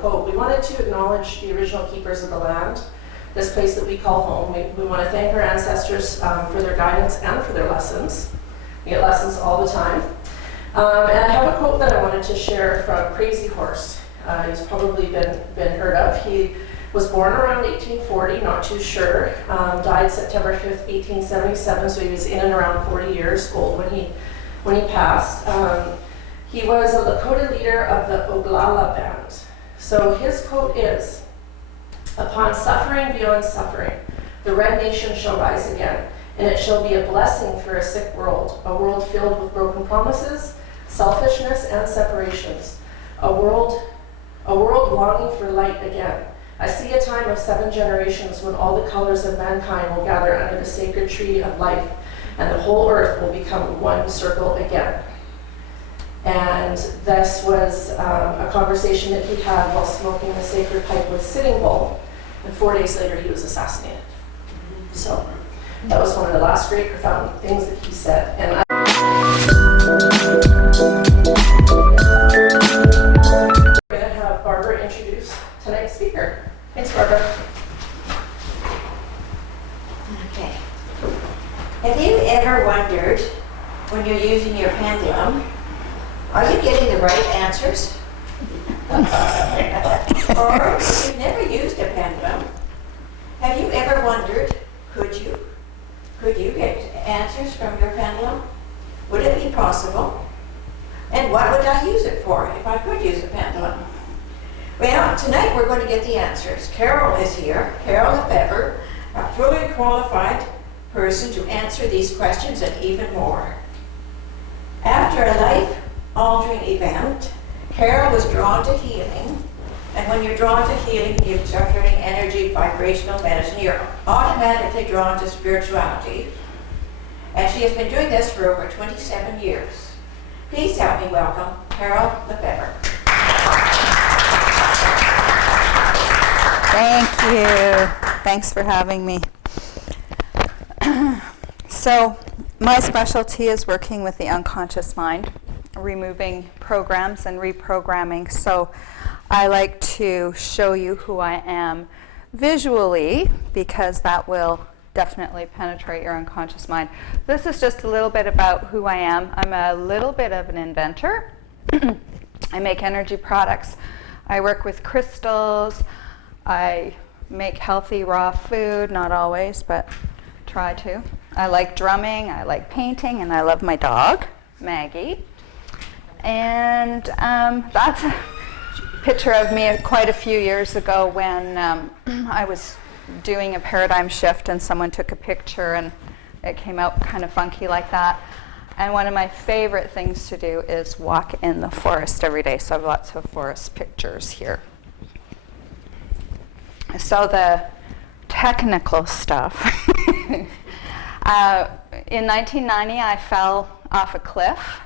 quote. We wanted to acknowledge the original keepers of the land, this place that we call home. We want to thank our ancestors for their guidance and for their lessons. We get lessons all the time. And I have a quote that I wanted to share from Crazy Horse. He's probably been heard of. He was born around 1840, not too sure. Died September 5th, 1877, so he was in and around 40 years old when he passed. He was a Lakota leader of the Oglala band. So his quote is, "Upon suffering beyond suffering, the Red Nation shall rise again, and it shall be a blessing for a sick world, a world filled with broken promises, selfishness, and separations, a world longing for light again. I see a time of 7 generations when all the colors of mankind will gather under the sacred tree of life, and the whole earth will become one circle again." And this was a conversation that he had while smoking the sacred pipe with Sitting Bull, and 4 days later he was assassinated. So that was one of the last great profound things that he said. And we're going to have Barbara introduce tonight's speaker. Thanks, Barbara. Okay. Have you ever wondered, when you're using your pendulum, are you getting the right answers? Or if you've never used a pendulum, have you ever wondered, could you get answers from your pendulum? Would it be possible? And what would I use it for if I could use a pendulum? Well, tonight we're going to get the answers. Carol is here, Carol Lefevre, a fully qualified person to answer these questions and even more. After a life-altering event, Carol was drawn to healing. And when you're drawn to healing, you start learning energy, vibrational medicine, you're automatically drawn to spirituality. And she has been doing this for over 27 years. Please help me welcome Carol Lefevre. Thank you. Thanks for having me. So, my specialty is working with the unconscious mind, removing programs and reprogramming. So, I like to show you who I am visually, because that will definitely penetrate your unconscious mind. This is just a little bit about who I am. I'm a little bit of an inventor. I make energy products. I work with crystals. I make healthy raw food, not always, but try to. I like drumming, I like painting, and I love my dog, Maggie. And that's a picture of me quite a few years ago when I was doing a paradigm shift and someone took a picture and it came out kind of funky like that. And one of my favorite things to do is walk in the forest every day, so I have lots of forest pictures here. So the technical stuff. In 1990, I fell off a cliff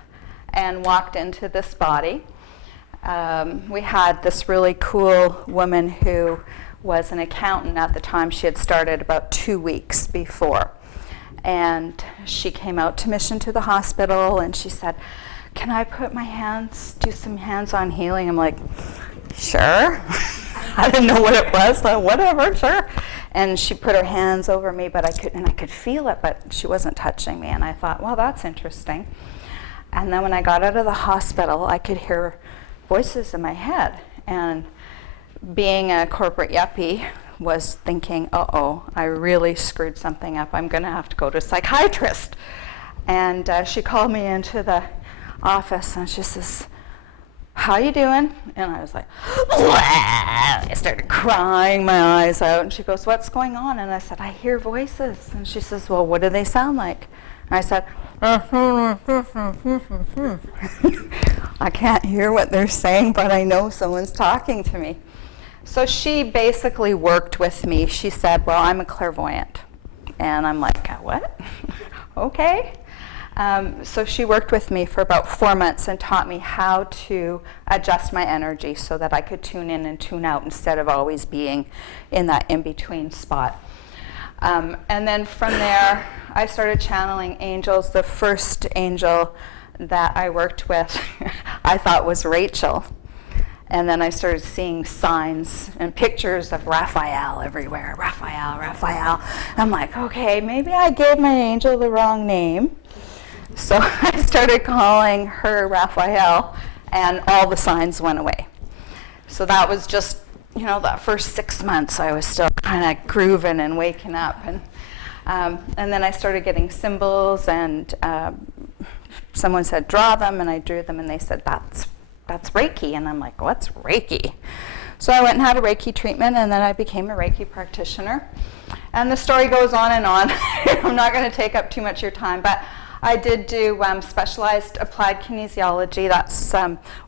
and walked into this body. We had this really cool woman who was an accountant at the time. She had started about 2 weeks before. And she came out to Mission to the hospital and she said, "Can I put my hands, do some hands-on healing?" I'm like, "Sure." I didn't know what it was, so whatever, sure. And she put her hands over me, but I could feel it, but she wasn't touching me. And I thought, well, that's interesting. And then when I got out of the hospital, I could hear voices in my head. And being a corporate yuppie, was thinking, uh-oh, I really screwed something up. I'm going to have to go to a psychiatrist. And she called me into the office, and she says, "How you doing?" And I was like, I started crying my eyes out. And she goes, "What's going on?" And I said, "I hear voices." And she says, "Well, what do they sound like?" And I said, I can't hear what they're saying, but I know someone's talking to me. So she basically worked with me. She said, "Well, I'm a clairvoyant." And I'm like, "What?" Okay. So she worked with me for about 4 months and taught me how to adjust my energy so that I could tune in and tune out instead of always being in that in-between spot. And then from there, I started channeling angels. The first angel that I worked with, I thought was Rachel. And then I started seeing signs and pictures of Raphael everywhere. Raphael, Raphael. I'm like, okay, maybe I gave my angel the wrong name. So I started calling her Raphael, and all the signs went away. So that was just, that first 6 months I was still kind of grooving and waking up. And then I started getting symbols, and someone said, draw them, and I drew them, and they said, that's Reiki. And I'm like, what's Reiki? So I went and had a Reiki treatment, and then I became a Reiki practitioner. And the story goes on and on. I'm not going to take up too much of your time, but I did do specialized applied kinesiology. That's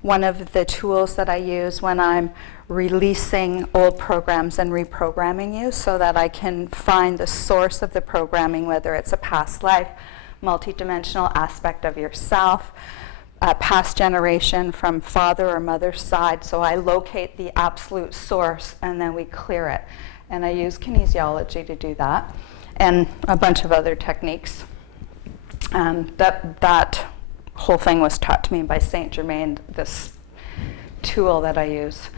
one of the tools that I use when I'm releasing old programs and reprogramming you, so that I can find the source of the programming, whether it's a past life, multidimensional aspect of yourself, a past generation from father or mother's side. So I locate the absolute source, and then we clear it. And I use kinesiology to do that, and a bunch of other techniques. That whole thing was taught to me by Saint Germain, this tool that I use.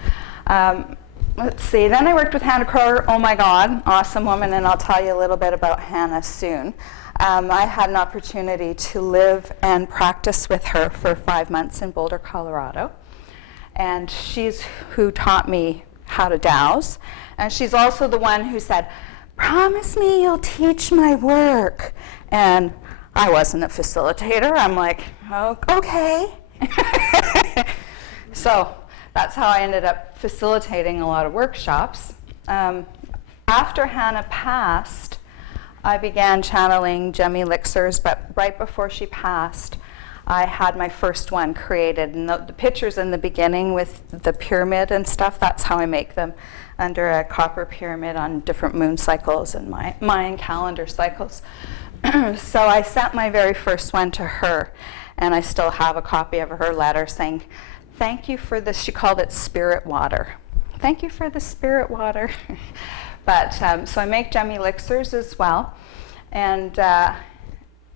Let's see, then I worked with Hannah Kroger. Oh my God, awesome woman, and I'll tell you a little bit about Hannah soon. I had an opportunity to live and practice with her for 5 months in Boulder, Colorado. And she's who taught me how to dowse. And she's also the one who said, promise me you'll teach my work. And I wasn't a facilitator. I'm like, oh, okay. So that's how I ended up facilitating a lot of workshops. After Hannah passed, I began channeling gem elixirs, but right before she passed, I had my first one created. And the pictures in the beginning with the pyramid and stuff, that's how I make them, under a copper pyramid on different moon cycles and my Mayan calendar cycles. So I sent my very first one to her, and I still have a copy of her letter saying, thank you for this. She called it spirit water. Thank you for the spirit water. But so I make gem elixirs as well, and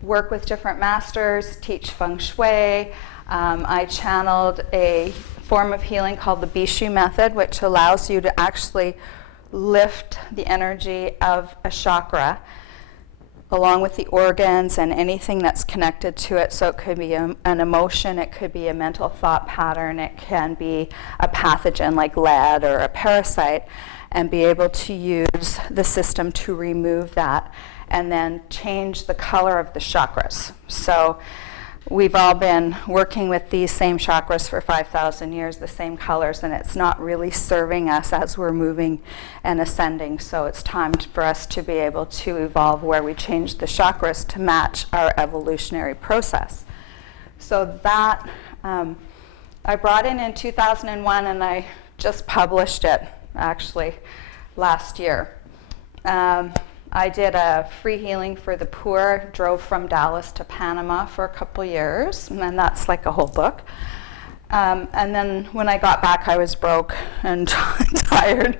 work with different masters, teach feng shui. I channeled a form of healing called the Bishu method, which allows you to actually lift the energy of a chakra along with the organs and anything that's connected to it. So it could be an emotion, it could be a mental thought pattern, it can be a pathogen like lead or a parasite, and be able to use the system to remove that and then change the color of the chakras. So we've all been working with these same chakras for 5,000 years, the same colors, and it's not really serving us as we're moving and ascending. So it's time for us to be able to evolve where we change the chakras to match our evolutionary process. So that I brought in 2001, and I just published it actually last year. I did a free healing for the poor, drove from Dallas to Panama for a couple years, and then that's like a whole book. And then when I got back, I was broke and tired.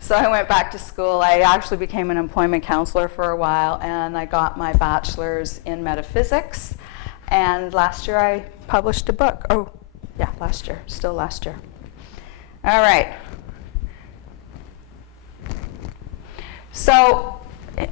So I went back to school. I actually became an employment counselor for a while, and I got my bachelor's in metaphysics. And last year I published a book. Oh, yeah, last year, still last year. All right. So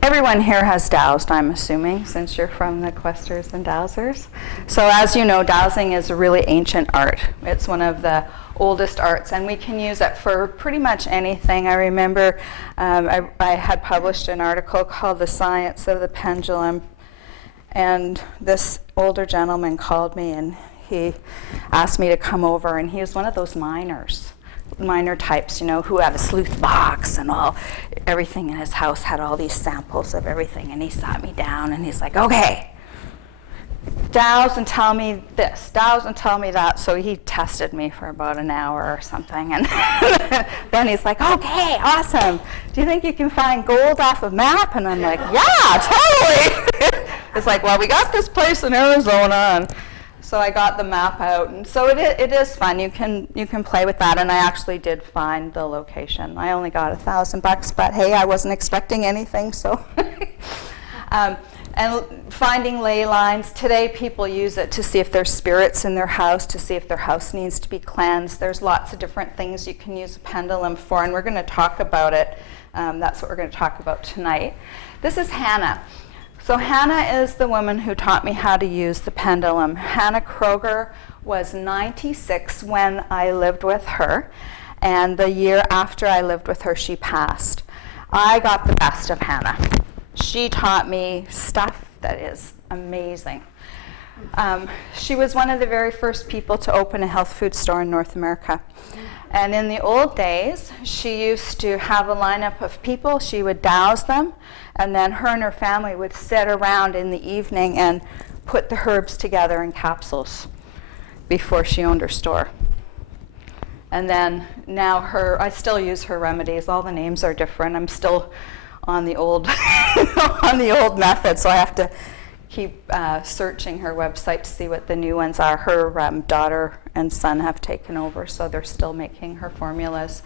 everyone here has dowsed, I'm assuming, since you're from the Questers and Dowsers. So as you know, dowsing is a really ancient art. It's one of the oldest arts, and we can use it for pretty much anything. I remember I had published an article called The Science of the Pendulum, and this older gentleman called me, and he asked me to come over, and he was one of those miner types, who had a sleuth box and everything in his house had all these samples of everything. And he sat me down and he's like, okay, douse and tell me this, douse and tell me that. So he tested me for about an hour or something. And then he's like, okay, awesome. Do you think you can find gold off a map? And I'm like, yeah, totally. It's like, well, we got this place in Arizona. And so I got the map out, and so it is fun. You can play with that, and I actually did find the location. I only got $1,000, but hey, I wasn't expecting anything. So And finding ley lines. Today people use it to see if there's spirits in their house, to see if their house needs to be cleansed. There's lots of different things you can use a pendulum for, and we're going to talk about it. That's what we're going to talk about tonight. This is Hannah. So Hannah is the woman who taught me how to use the pendulum. Hannah Kroger was 96 when I lived with her, and the year after I lived with her, she passed. I got the best of Hannah. She taught me stuff that is amazing. She was one of the very first people to open a health food store in North America. And in the old days, she used to have a lineup of people. She would douse them, and then her and her family would sit around in the evening and put the herbs together in capsules before she owned her store. And then now I still use her remedies. All the names are different. I'm still on the old on the old method, so I have to keep searching her website to see what the new ones are. Her daughter and son have taken over, so they're still making her formulas.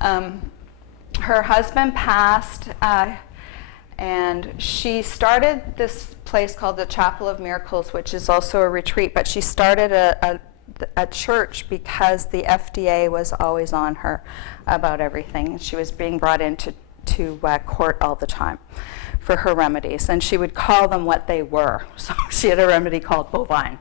Her husband passed, and she started this place called the Chapel of Miracles, which is also a retreat, but she started a church because the FDA was always on her about everything. She was being brought into court all the time for her remedies, and she would call them what they were. So she had a remedy called bovine,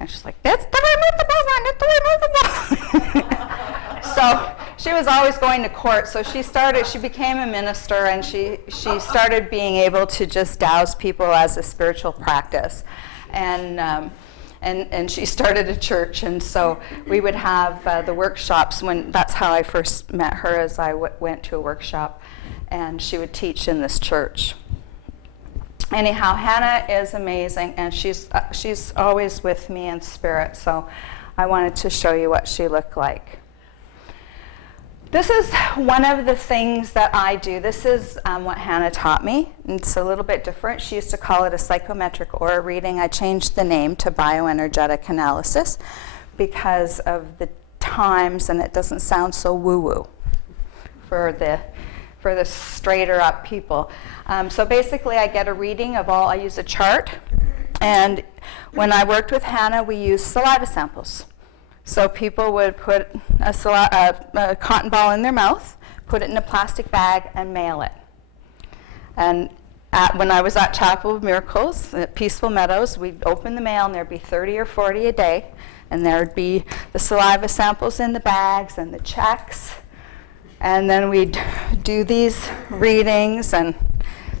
and she's like, "That's the remove the bovine, that's the remove the bovine." So she was always going to court. So she became a minister, and she started being able to just douse people as a spiritual practice, and she started a church, and so we would have the workshops. That's how I first met her, as I went to a workshop, and she would teach in this church. Anyhow, Hannah is amazing, and she's always with me in spirit, so I wanted to show you what she looked like. This is one of the things that I do. This is what Hannah taught me. It's a little bit different. She used to call it a psychometric aura reading. I changed the name to bioenergetic analysis because of the times, and it doesn't sound so woo-woo for the straighter up people. So basically I get a reading of I use a chart, and when I worked with Hannah, we used saliva samples. So people would put a cotton ball in their mouth, put it in a plastic bag, and mail it. And when I was at Chapel of Miracles at Peaceful Meadows, we'd open the mail, and there'd be 30 or 40 a day, and there'd be the saliva samples in the bags and the checks, and then we'd do these readings, and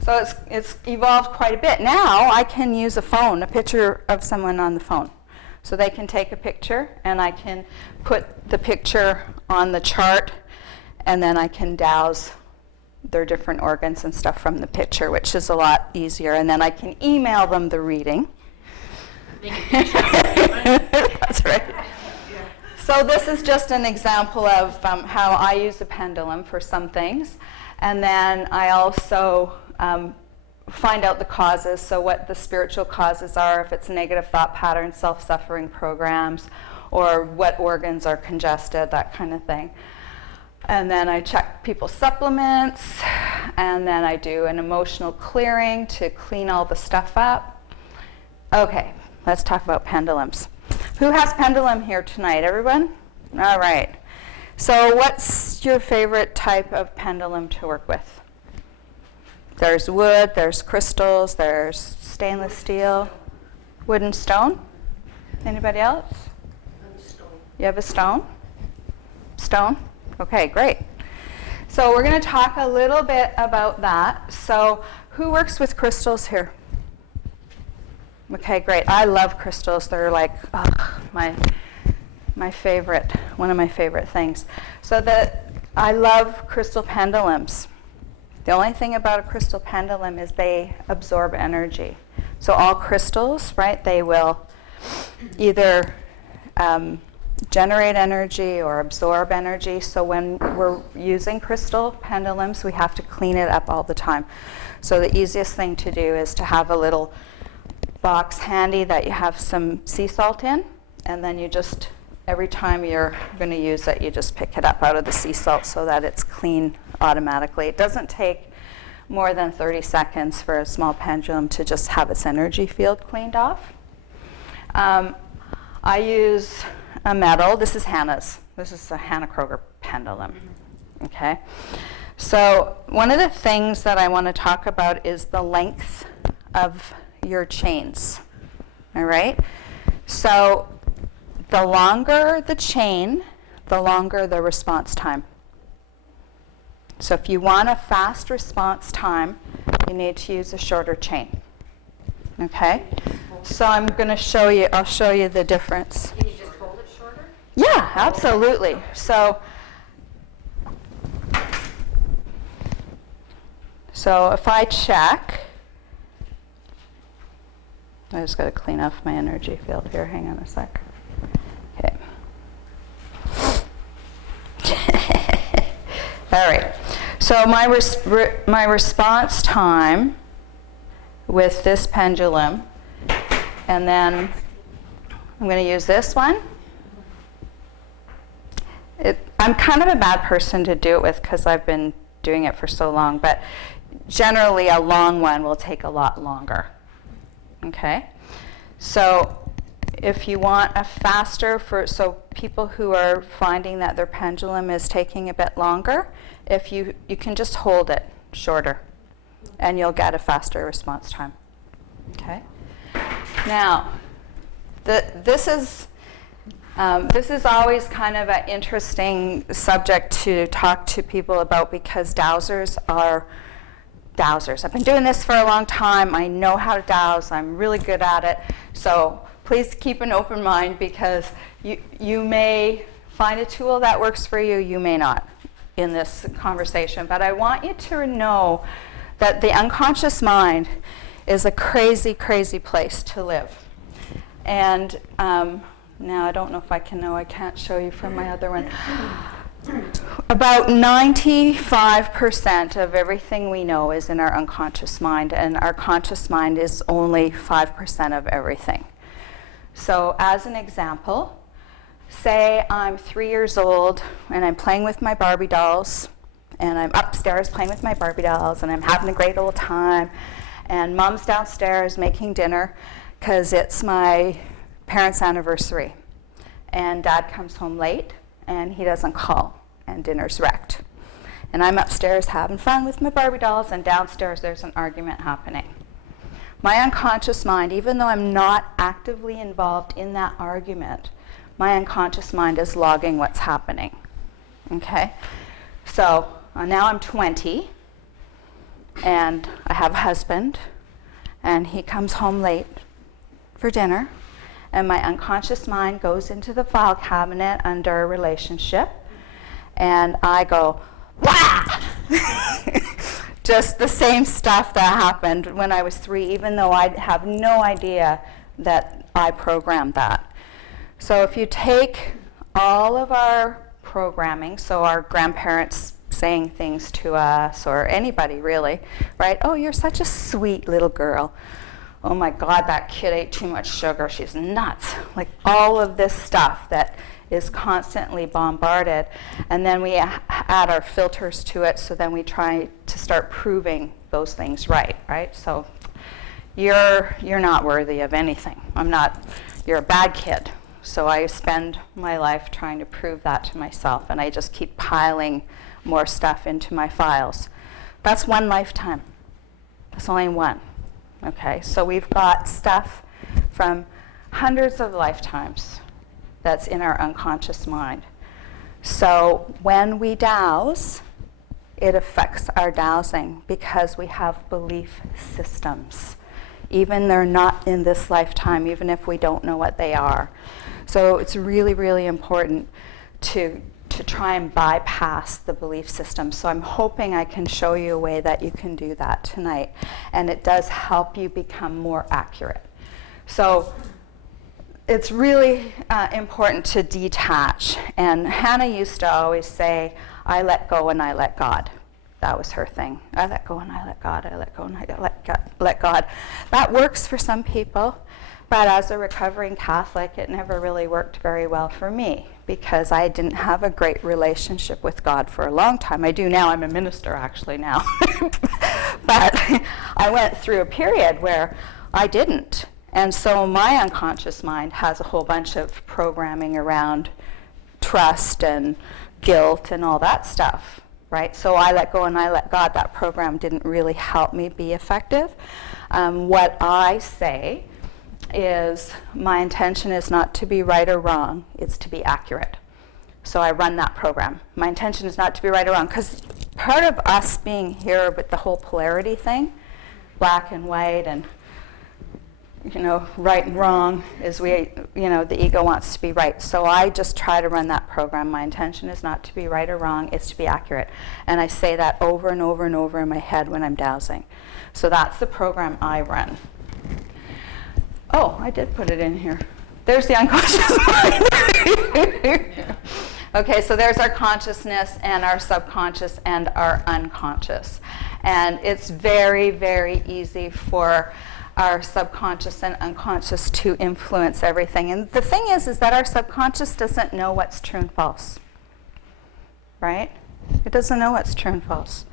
so it's evolved quite a bit. Now I can use a picture of someone on the phone. So they can take a picture, and I can put the picture on the chart, and then I can douse their different organs and stuff from the picture, which is a lot easier. And then I can email them the reading. That's right. So this is just an example of how I use a pendulum for some things. And then I also find out the causes, so what the spiritual causes are, if it's negative thought patterns, self-suffering programs, or what organs are congested, that kind of thing. And then I check people's supplements, and then I do an emotional clearing to clean all the stuff up. Okay, let's talk about pendulums. Who has pendulum here tonight? Everyone? All right. So what's your favorite type of pendulum to work with? There's wood, there's crystals, there's stainless steel, wood and stone. Anybody else? Stone. You have a stone? Stone? Okay, great. So we're going to talk a little bit about that. So who works with crystals here? Okay, great. I love crystals. They're like my favorite, one of my favorite things. So I love crystal pendulums. The only thing about a crystal pendulum is they absorb energy. So all crystals, right, they will either generate energy or absorb energy. So when we're using crystal pendulums, we have to clean it up all the time. So the easiest thing to do is to have a little box handy that you have some sea salt in, and then you just, every time you're going to use it, you just pick it up out of the sea salt so that it's clean automatically. It doesn't take more than 30 seconds for a small pendulum to just have its energy field cleaned off. I use a metal. This is Hannah's. This is a Hannah Kroger pendulum. Okay. So one of the things that I want to talk about is the length of your chains. All right. So the longer the chain, the longer the response time. So if you want a fast response time, you need to use a shorter chain. Okay? So I'm going to show you, I'll show you the difference. Can you just hold it shorter? Yeah, absolutely. So if I check, I just got to clean off my energy field here. Hang on a sec. Okay. All right. So my response time with this pendulum, and then I'm going to use this one. I'm kind of a bad person to do it with because I've been doing it for so long, but generally a long one will take a lot longer. Okay? So if you want a faster, so people who are finding that their pendulum is taking a bit longer, if you can just hold it shorter and you'll get a faster response time. Okay? Now, this is always kind of an interesting subject to talk to people about because dowsers are dowsers. I've been doing this for a long time. I know how to dowse. I'm really good at it. So please keep an open mind because you may find a tool that works for you. You may not in this conversation. But I want you to know that the unconscious mind is a crazy, crazy place to live. And now I don't know if I can't show you from my other one. About 95% of everything we know is in our unconscious mind, and our conscious mind is only 5% of everything. So as an example, say I'm 3 years old and I'm playing with my Barbie dolls, and I'm upstairs playing with my Barbie dolls, and I'm having a great old time, and Mom's downstairs making dinner because it's my parents' anniversary. And Dad comes home late, and he doesn't call, and dinner's wrecked. And I'm upstairs having fun with my Barbie dolls, and downstairs there's an argument happening. My unconscious mind, even though I'm not actively involved in that argument, my unconscious mind is logging what's happening. Okay? So now I'm 20, and I have a husband, and he comes home late for dinner, and my unconscious mind goes into the file cabinet under relationship, and I go, wah! Just the same stuff that happened when I was 3, even though I have no idea that I programmed that. So if you take all of our programming, so our grandparents saying things to us, or anybody really, right? Oh, you're such a sweet little girl. Oh my God, that kid ate too much sugar. She's nuts. Like all of this stuff that is constantly bombarded. And then we add our filters to it, so then we try to start proving those things right? So you're not worthy of anything. You're a bad kid. So I spend my life trying to prove that to myself, and I just keep piling more stuff into my files. That's one lifetime. That's only one. Okay, so we've got stuff from hundreds of lifetimes that's in our unconscious mind. So when we dowse, it affects our dowsing because we have belief systems. Even they're not in this lifetime, even if we don't know what they are. So it's really, really important to try and bypass the belief system. So I'm hoping I can show you a way that you can do that tonight. And it does help you become more accurate. So it's really important to detach. And Hannah used to always say, I let go and I let God. That was her thing. I let go and I let God. I let go and I let God. That works for some people. But as a recovering Catholic, it never really worked very well for me because I didn't have a great relationship with God for a long time. I do now. I'm a minister actually now. But I went through a period where I didn't. And so my unconscious mind has a whole bunch of programming around trust and guilt and all that stuff, right? So I let go and I let God. That program didn't really help me be effective. What I say is my intention is not to be right or wrong, it's to be accurate. So I run that program. My intention is not to be right or wrong, because part of us being here with the whole polarity thing, black and white and, right and wrong, is the ego wants to be right. So I just try to run that program. My intention is not to be right or wrong, it's to be accurate. And I say that over and over and over in my head when I'm dowsing. So that's the program I run. Oh, I did put it in here. There's the unconscious mind. Okay, so there's our consciousness and our subconscious and our unconscious. And it's very, very easy for our subconscious and unconscious to influence everything. And the thing is that our subconscious doesn't know what's true and false, right? It doesn't know what's true and false.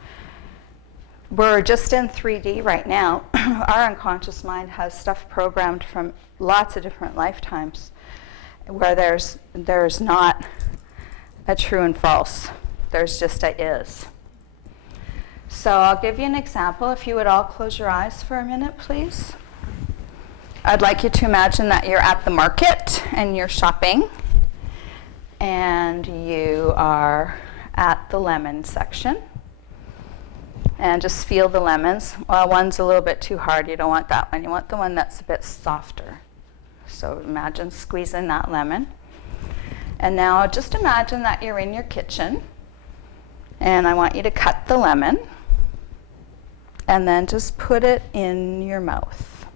We're just in 3D right now. Our unconscious mind has stuff programmed from lots of different lifetimes where there's not a true and false. There's just a is. So I'll give you an example. If you would all close your eyes for a minute, please. I'd like you to imagine that you're at the market and you're shopping and you are at the lemon section. And just feel the lemons. Well, one's a little bit too hard. You don't want that one. You want the one that's a bit softer. So imagine squeezing that lemon. And now just imagine that you're in your kitchen. And I want you to cut the lemon. And then just put it in your mouth.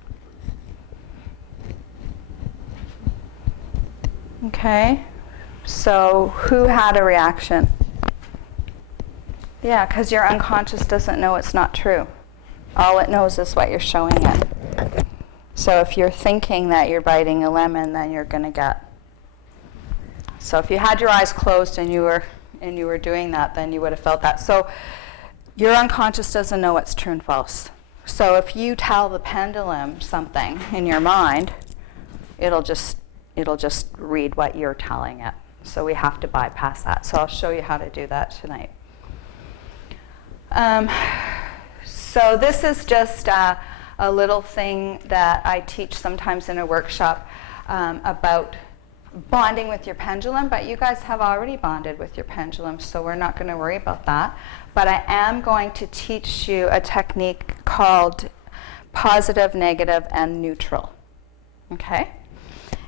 Okay? So who had a reaction? Yeah, because your unconscious doesn't know it's not true. All it knows is what you're showing it. So if you're thinking that you're biting a lemon, then you're going to get. So if you had your eyes closed and you were doing that, then you would have felt that. So your unconscious doesn't know what's true and false. So if you tell the pendulum something in your mind, it'll just read what you're telling it. So we have to bypass that. So I'll show you how to do that tonight. So this is just a little thing that I teach sometimes in a workshop about bonding with your pendulum, but you guys have already bonded with your pendulum, so we're not going to worry about that. But I am going to teach you a technique called positive, negative, and neutral. Okay?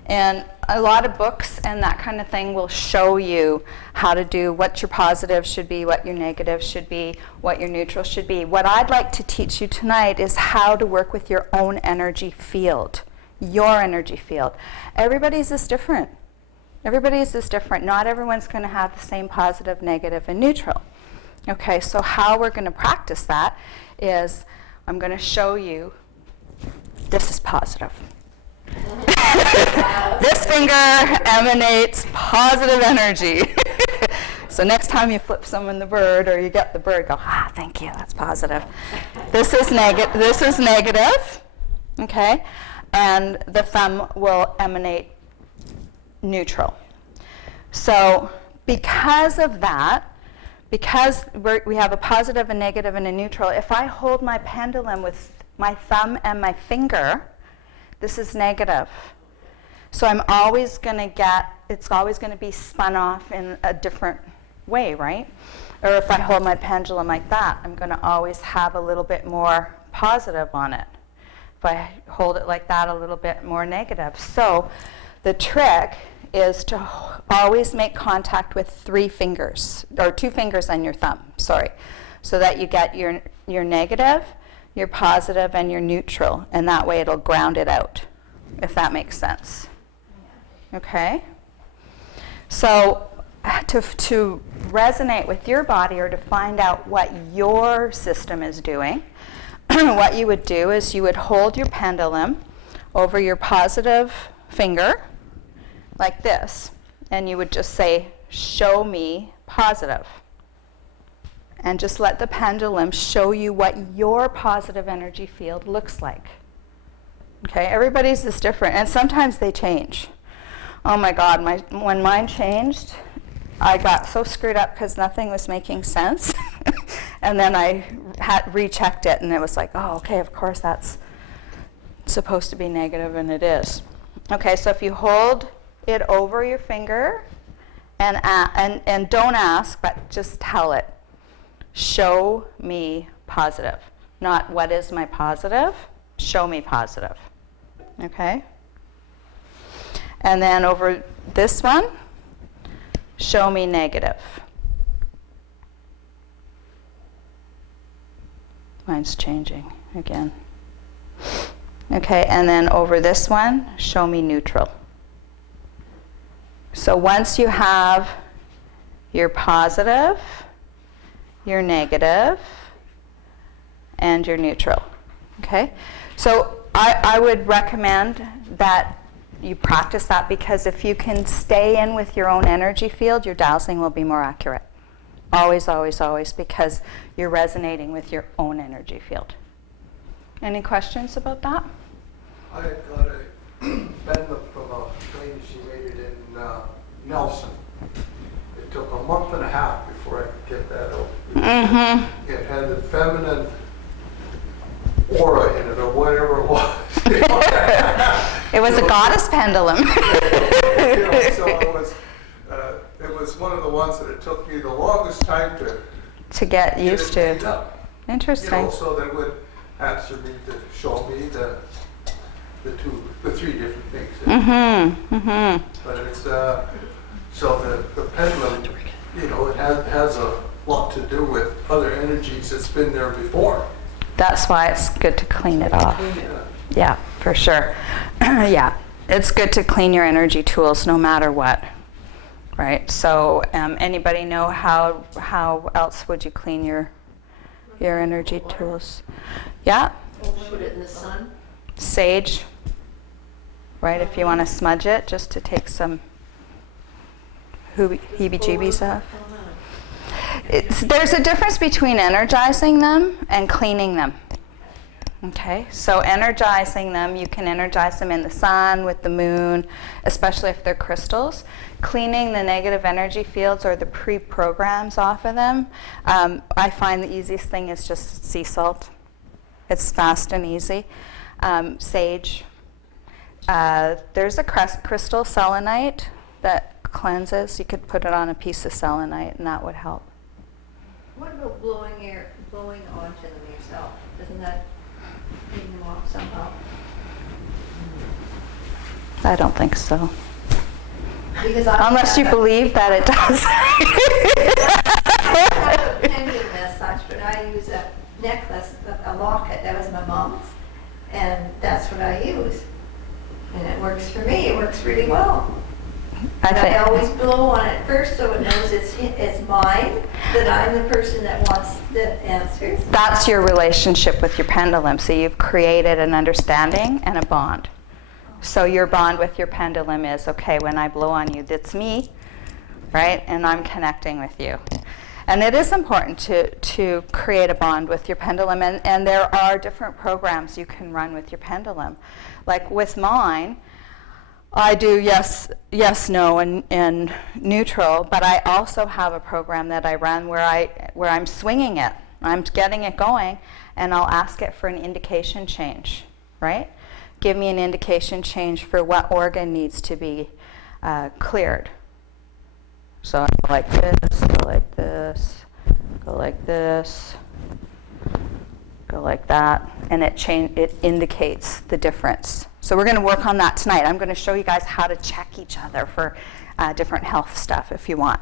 And a lot of books and that kind of thing will show you how to do what your positive should be, what your negative should be, what your neutral should be. What I'd like to teach you tonight is how to work with your own energy field, your energy field. Everybody's is different. Everybody's is different. Not everyone's going to have the same positive, negative, and neutral. Okay, so how we're going to practice that is I'm going to show you this is positive. This finger emanates positive energy. So next time you flip someone the bird or you get the bird, go, thank you, that's positive. This is negative, okay? And the thumb will emanate neutral. So because of that, because we have a positive, a negative, and a neutral, if I hold my pendulum with my thumb and my finger, this is negative. So I'm always going to it's always going to be spun off in a different way, right? Or if I hold my pendulum like that, I'm going to always have a little bit more positive on it. If I hold it like that, a little bit more negative. So the trick is to always make contact with 3 fingers, or 2 fingers and your thumb, sorry, so that you get your negative, your positive, and your neutral, and that way it'll ground it out, if that makes sense. Okay? So to resonate with your body or to find out what your system is doing, what you would do is you would hold your pendulum over your positive finger, like this, and you would just say, show me positive. And just let the pendulum show you what your positive energy field looks like. Okay, everybody's is different, and sometimes they change. Oh my God, when mine changed, I got so screwed up because nothing was making sense. And then I rechecked it, and it was like, oh, okay, of course that's supposed to be negative, and it is. Okay, so if you hold it over your finger, and don't ask, but just tell it, show me positive. Not what is my positive, show me positive. Okay? And then over this one, show me negative. Mine's changing again. Okay, and then over this one, show me neutral. So once you have your positive, your negative, and your neutral. Okay? So I would recommend that you practice that, because if you can stay in with your own energy field, your dowsing will be more accurate. Always, always, always, because you're resonating with your own energy field. Any questions about that? I got a pendulum from a lady, she made it in Nelson. It took a month and a half before I could get that out. Mm-hmm. It had the feminine aura in it, or whatever it was. It was a goddess pendulum. So it was one of the ones that it took me the longest time to get used to. Interesting. So that would answer me to show me the three different things. Mm-hmm. Mm-hmm. But it's so the pendulum, it has a lot to do with other energies that's been there before. That's why it's good to clean it off. Yeah, for sure. Yeah, it's good to clean your energy tools no matter what. Right. So, anybody know how else would you clean your energy tools? Yeah. Put it in the sun. Sage. Right. If you want to smudge it, just to take some heebie-jeebies off. There's a difference between energizing them and cleaning them. Okay, so energizing them, you can energize them in the sun, with the moon, especially if they're crystals. Cleaning the negative energy fields or the pre-programs off of them, I find the easiest thing is just sea salt. It's fast and easy. Sage. There's a crystal selenite that cleanses. You could put it on a piece of selenite and that would help. What about blowing onto them yourself? Doesn't that clean them off somehow? I don't think so. Because Unless you believe that it does. I don't have a pendulum as such, but I use a necklace, a locket. That was my mom's, and that's what I use. And it works for me. It works really well. I always blow on it first so it knows it's mine, that I'm the person that wants the answers. That's your relationship with your pendulum. So you've created an understanding and a bond. So your bond with your pendulum is, okay, when I blow on you, that's me, right? And I'm connecting with you. And it is important to create a bond with your pendulum. And there are different programs you can run with your pendulum. Like with mine, I do yes, no, and neutral, but I also have a program that I run where I'm swinging it. I'm getting it going, and I'll ask it for an indication change, right? Give me an indication change for what organ needs to be cleared. So I go like this, go like this, go like this, go like that, and it indicates the difference. So we're going to work on that tonight. I'm going to show you guys how to check each other for different health stuff if you want.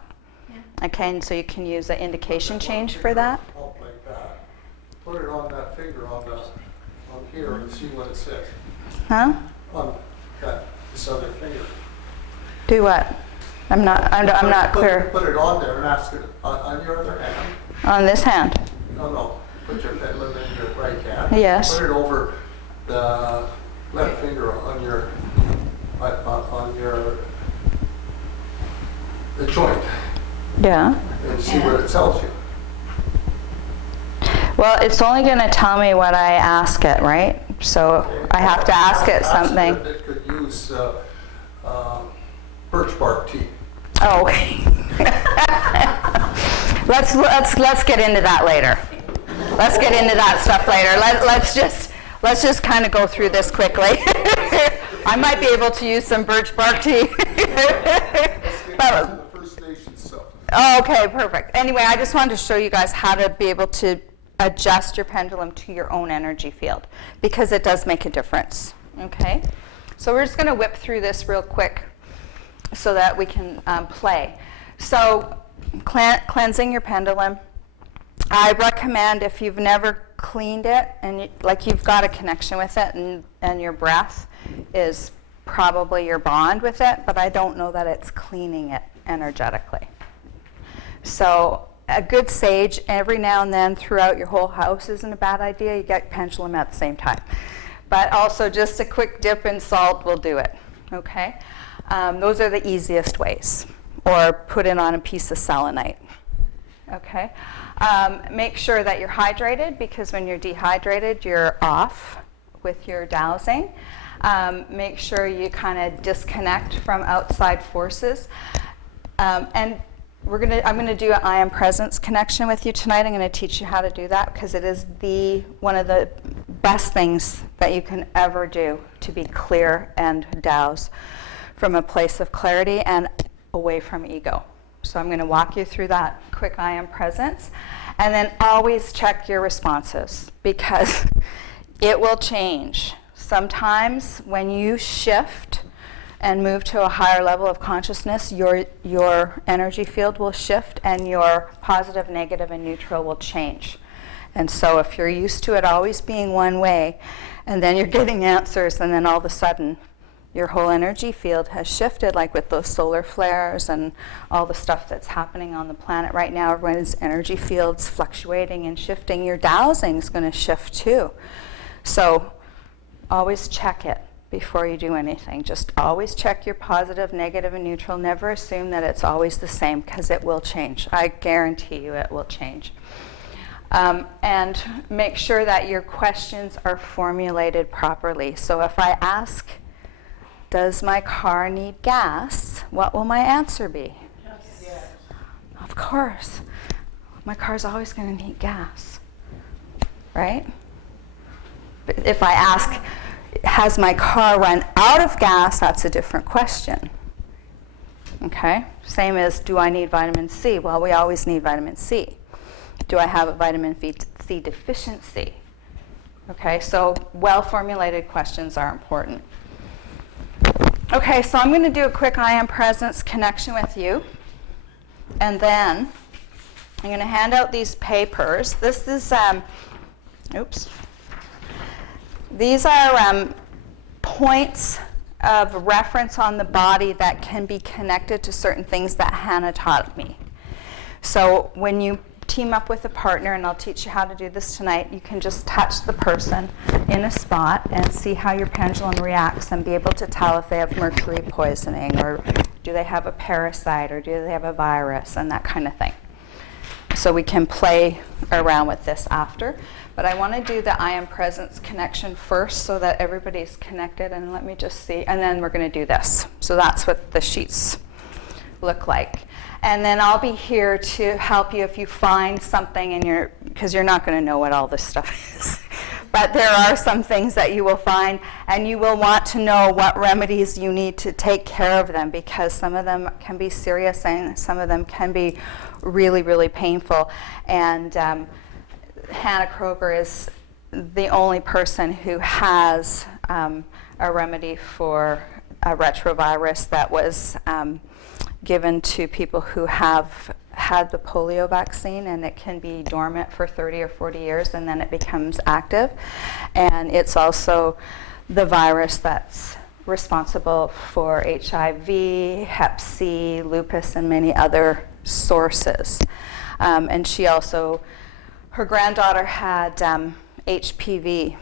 Yeah. Okay, and so you can use an indication change for that. Like that. Put it on that finger on here and see what it says. Huh? On this other finger. Do what? I'm not clear. Put it on there and ask it on your other hand. On this hand? No. Put your pendulum in your right hand. Yes. Put it over the left finger on your the joint Yeah. and see what it tells you. Well, it's only going to tell me what I ask it, right? So I have to ask it something. It could use birch bark tea. Oh, okay. let's get into that later. Let's get into that stuff later. Let's just kind of go through this quickly. I might be able to use some birch bark tea. The First Nation stuff. Oh, okay, perfect. Anyway, I just wanted to show you guys how to be able to adjust your pendulum to your own energy field, because it does make a difference. Okay? So we're just going to whip through this real quick so that we can play. So cleansing your pendulum. I recommend, if you've never cleaned it and you've got a connection with it, and your breath is probably your bond with it, but I don't know that it's cleaning it energetically. So a good sage every now and then throughout your whole house isn't a bad idea. You get pendulum at the same time. But also just a quick dip in salt will do it. Okay? Those are the easiest ways. Or put it on a piece of selenite. Okay? Make sure that you're hydrated, because when you're dehydrated, you're off with your dowsing. Make sure you kind of disconnect from outside forces. And I'm going to do an I am presence connection with you tonight. I'm going to teach you how to do that, because it is one of the best things that you can ever do to be clear and douse from a place of clarity and away from ego. So I'm going to walk you through that quick I am presence. And then always check your responses, because it will change. Sometimes when you shift and move to a higher level of consciousness, your energy field will shift, and your positive, negative, and neutral will change. And so if you're used to it always being one way, and then you're getting answers, and then all of a sudden your whole energy field has shifted, like with those solar flares and all the stuff that's happening on the planet right now, everyone's energy field's fluctuating and shifting, your dowsing is going to shift too. So always check it before you do anything. Just always check your positive, negative, and neutral. Never assume that it's always the same, because it will change. I guarantee you it will change. And make sure that your questions are formulated properly. So if I ask, does my car need gas? What will my answer be? Yes. Of course. My car's always going to need gas. Right? But if I ask, has my car run out of gas? That's a different question. Okay? Same as, do I need vitamin C? Well, we always need vitamin C. Do I have a vitamin C deficiency? Okay, so well-formulated questions are important. Okay, so I'm going to do a quick I am presence connection with you. And then I'm going to hand out these papers. This is, these are points of reference on the body that can be connected to certain things that Hannah taught me. So when you team up with a partner, and I'll teach you how to do this tonight, you can just touch the person in a spot and see how your pendulum reacts, and be able to tell if they have mercury poisoning, or do they have a parasite, or do they have a virus, and that kind of thing. So we can play around with this after. But I want to do the I am presence connection first, so that everybody's connected. And let me just see. And then we're going to do this. So that's what the sheets look like. And then I'll be here to help you if you find something in because you're not going to know what all this stuff is. But there are some things that you will find, and you will want to know what remedies you need to take care of them, because some of them can be serious and some of them can be really, really painful. And Hannah Kroger is the only person who has a remedy for a retrovirus that was given to people who have had the polio vaccine, and it can be dormant for 30 or 40 years, and then it becomes active. And it's also the virus that's responsible for HIV, Hep C, lupus, and many other sources. And she also, her granddaughter had HPV,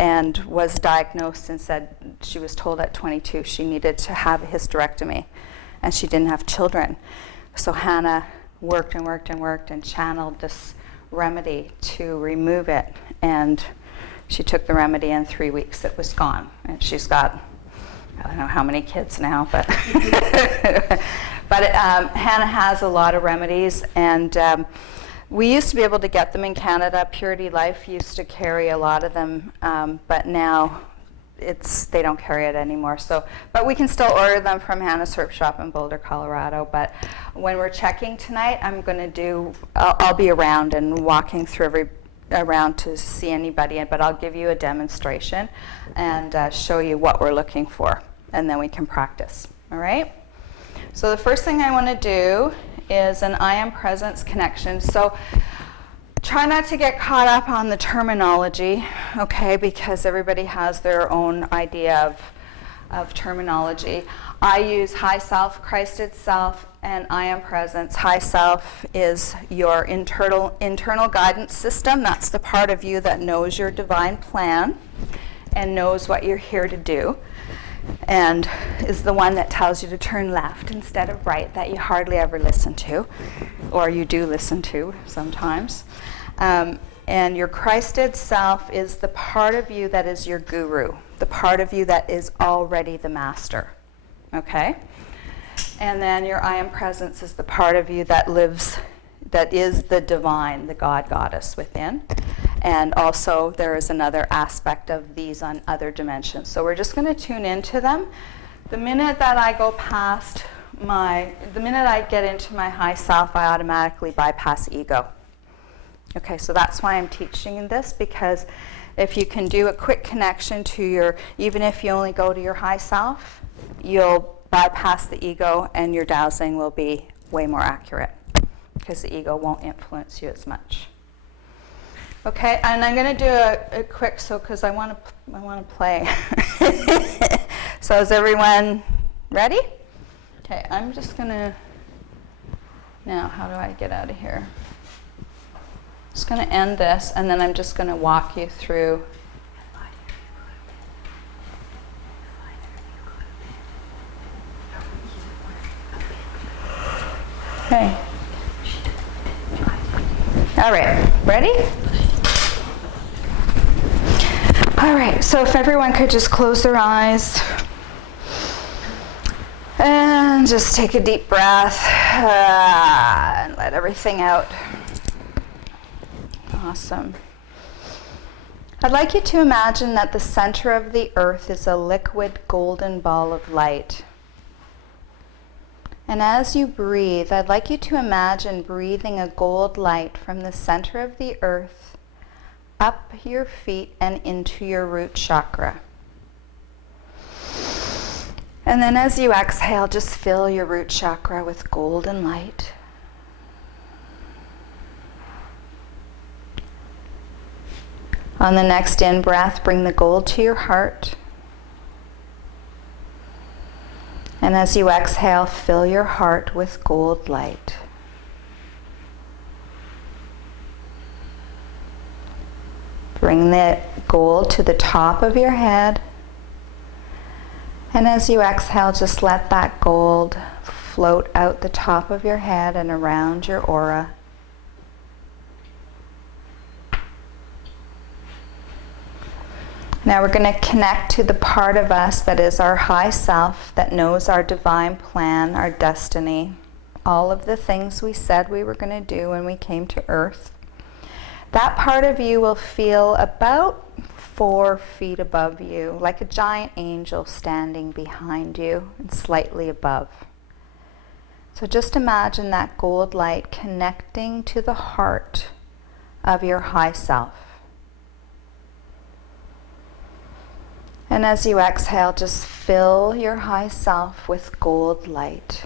and was diagnosed and said she was told at 22 she needed to have a hysterectomy, and she didn't have children. So Hannah worked and worked and worked and channeled this remedy to remove it, and she took the remedy. In 3 weeks it was gone, and she's got, I don't know how many kids now, but Hannah has a lot of remedies, and we used to be able to get them in Canada. Purity Life used to carry a lot of them, but now they don't carry it anymore. So, but we can still order them from Hannah's Herb Shop in Boulder, Colorado. But when we're checking tonight, I'll be around and walking through around to see anybody, but I'll give you a demonstration and show you what we're looking for, and then we can practice. All right? So the first thing I want to do is an I am presence connection. So try not to get caught up on the terminology, okay, because everybody has their own idea of terminology. I use high self, Christed self, and I am presence. High self is your internal guidance system. That's the part of you that knows your divine plan and knows what you're here to do, and is the one that tells you to turn left instead of right, that you hardly ever listen to, or you do listen to sometimes. And your Christed self is the part of you that is your guru, the part of you that is already the master, okay? And then your I am presence is the part of you that is the divine, the God goddess within. And also there is another aspect of these on other dimensions. So we're just going to tune into them. The minute that I go past the minute I get into my high self, I automatically bypass ego. Okay, so that's why I'm teaching this, because if you can do a quick connection to even if you only go to your high self, you'll bypass the ego and your dowsing will be way more accurate, because the ego won't influence you as much. Okay, and I'm going to do a quick, because I want to play. So is everyone ready? Okay, I'm just going to, now how do I get out of here? Just going to end this, and then I'm just going to walk you through. Okay. All right, ready? All right, so if everyone could just close their eyes and just take a deep breath and let everything out. Awesome. I'd like you to imagine that the center of the earth is a liquid golden ball of light. And as you breathe, I'd like you to imagine breathing a gold light from the center of the earth up your feet and into your root chakra. And then as you exhale, just fill your root chakra with golden light. On the next in-breath, bring the gold to your heart. And as you exhale, fill your heart with gold light. Bring the gold to the top of your head. And as you exhale, just let that gold float out the top of your head and around your aura. Now we're going to connect to the part of us that is our high self, that knows our divine plan, our destiny, all of the things we said we were going to do when we came to Earth. That part of you will feel about 4 feet above you, like a giant angel standing behind you and slightly above. So just imagine that gold light connecting to the heart of your high self. And as you exhale, just fill your high self with gold light.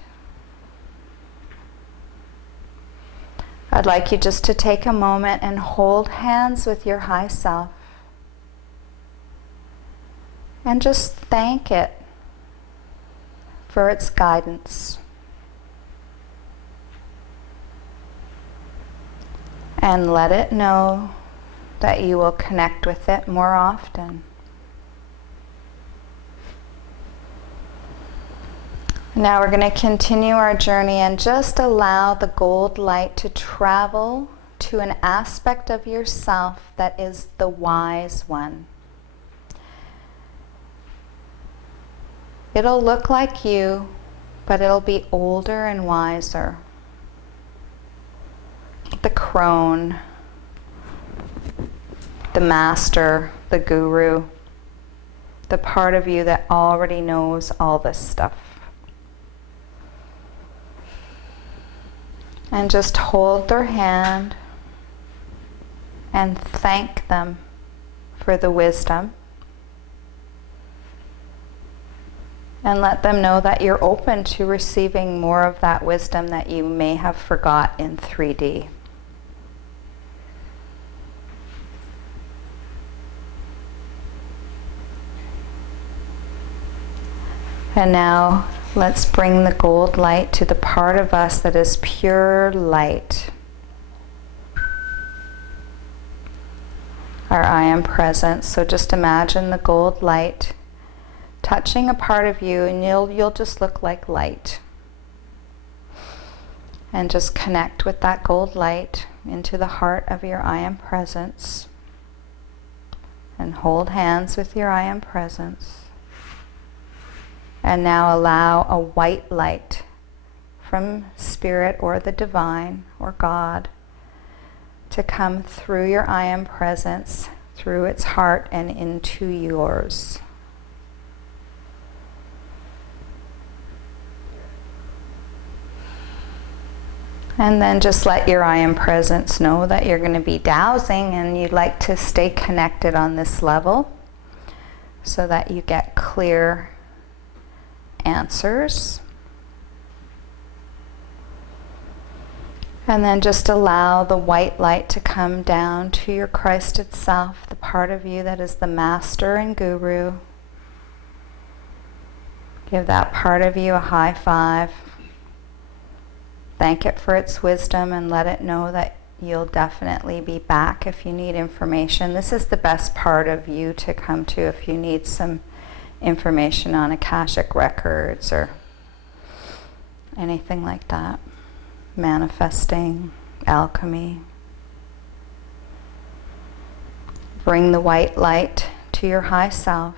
I'd like you just to take a moment and hold hands with your high self. And just thank it for its guidance. And let it know that you will connect with it more often. Now we're going to continue our journey and just allow the gold light to travel to an aspect of yourself that is the wise one. It'll look like you, but it'll be older and wiser. The crone, the master, the guru, the part of you that already knows all this stuff. And just hold their hand and thank them for the wisdom. And let them know that you're open to receiving more of that wisdom that you may have forgot in 3D. And now let's bring the gold light to the part of us that is pure light. Our I am presence. So just imagine the gold light touching a part of you, and you'll just look like light. And just connect with that gold light into the heart of your I am presence. And hold hands with your I am presence. And now allow a white light from Spirit or the Divine or God to come through your I am presence, through its heart and into yours. And then just let your I am presence know that you're going to be dowsing and you'd like to stay connected on this level so that you get clear answers. And then just allow the white light to come down to your Christ itself, the part of you that is the master and guru. Give that part of you a high five. Thank it for its wisdom and let it know that you'll definitely be back if you need information. This is the best part of you to come to if you need some information on Akashic records or anything like that. Manifesting, alchemy. Bring the white light to your high self.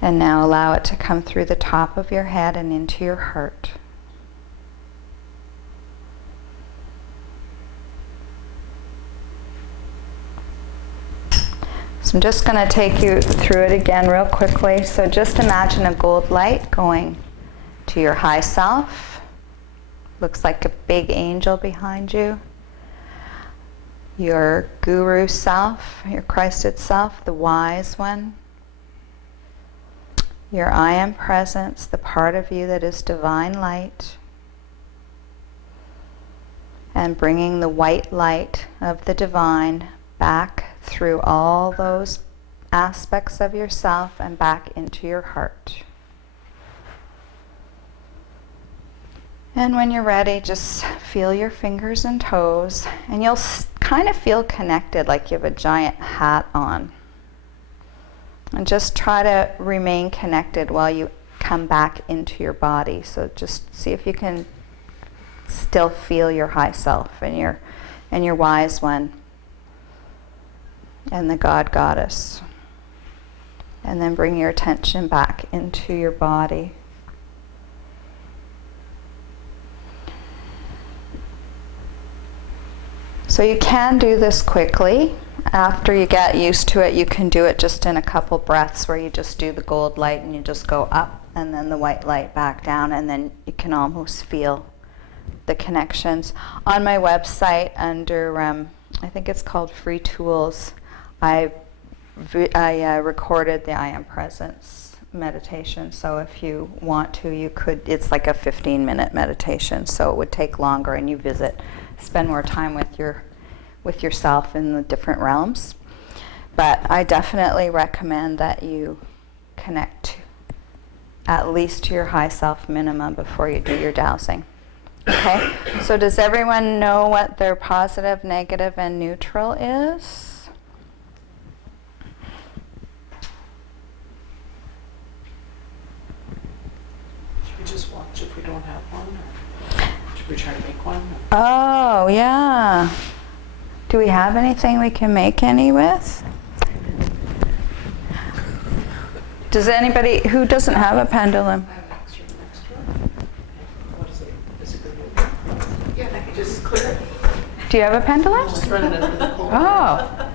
And now allow it to come through the top of your head and into your heart. So I'm just going to take you through it again real quickly. So just imagine a gold light going to your high self. Looks like a big angel behind you. Your guru self, your Christ itself, the wise one. Your I am presence, the part of you that is divine light. And bringing the white light of the divine back through all those aspects of yourself and back into your heart. And when you're ready, just feel your fingers and toes, and you'll kind of feel connected, like you have a giant hat on. And just try to remain connected while you come back into your body. So just see if you can still feel your high self and your wise one and the God Goddess. And then bring your attention back into your body. So you can do this quickly. After you get used to it, you can do it just in a couple breaths where you just do the gold light and you just go up and then the white light back down, and then you can almost feel the connections. On my website under, I think it's called Free Tools, I recorded the I Am Presence meditation. So if you want to, you could, it's like a 15-minute meditation, so it would take longer and you spend more time with yourself in the different realms. But I definitely recommend that you connect at least to your high self minimum before you do your dowsing. Okay, so does everyone know what their positive, negative, and neutral is? Should we just watch if we don't have one? Or should we try to make one? Oh, yeah. Do we have anything we can make any with? Does anybody, who doesn't have a pendulum? I have an extra. What is it? Is it good? Yeah, I can just clear it. Do you have a pendulum? Just run it under the cold. Oh,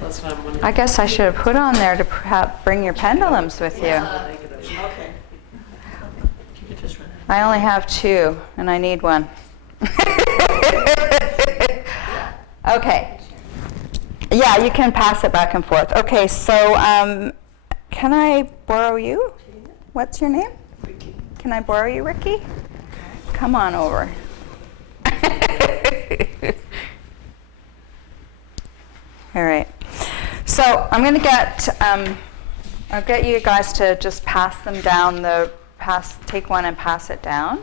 That's what I'm wondering. I guess I should have put on there to bring your pendulums with you. Okay. You can just run it. I only have 2, and I need one. Okay. Yeah, you can pass it back and forth. Okay, so can I borrow you? What's your name? Ricky. Can I borrow you, Ricky? Come on over. All right. So I'm going to I'll get you guys to just pass them down take one and pass it down.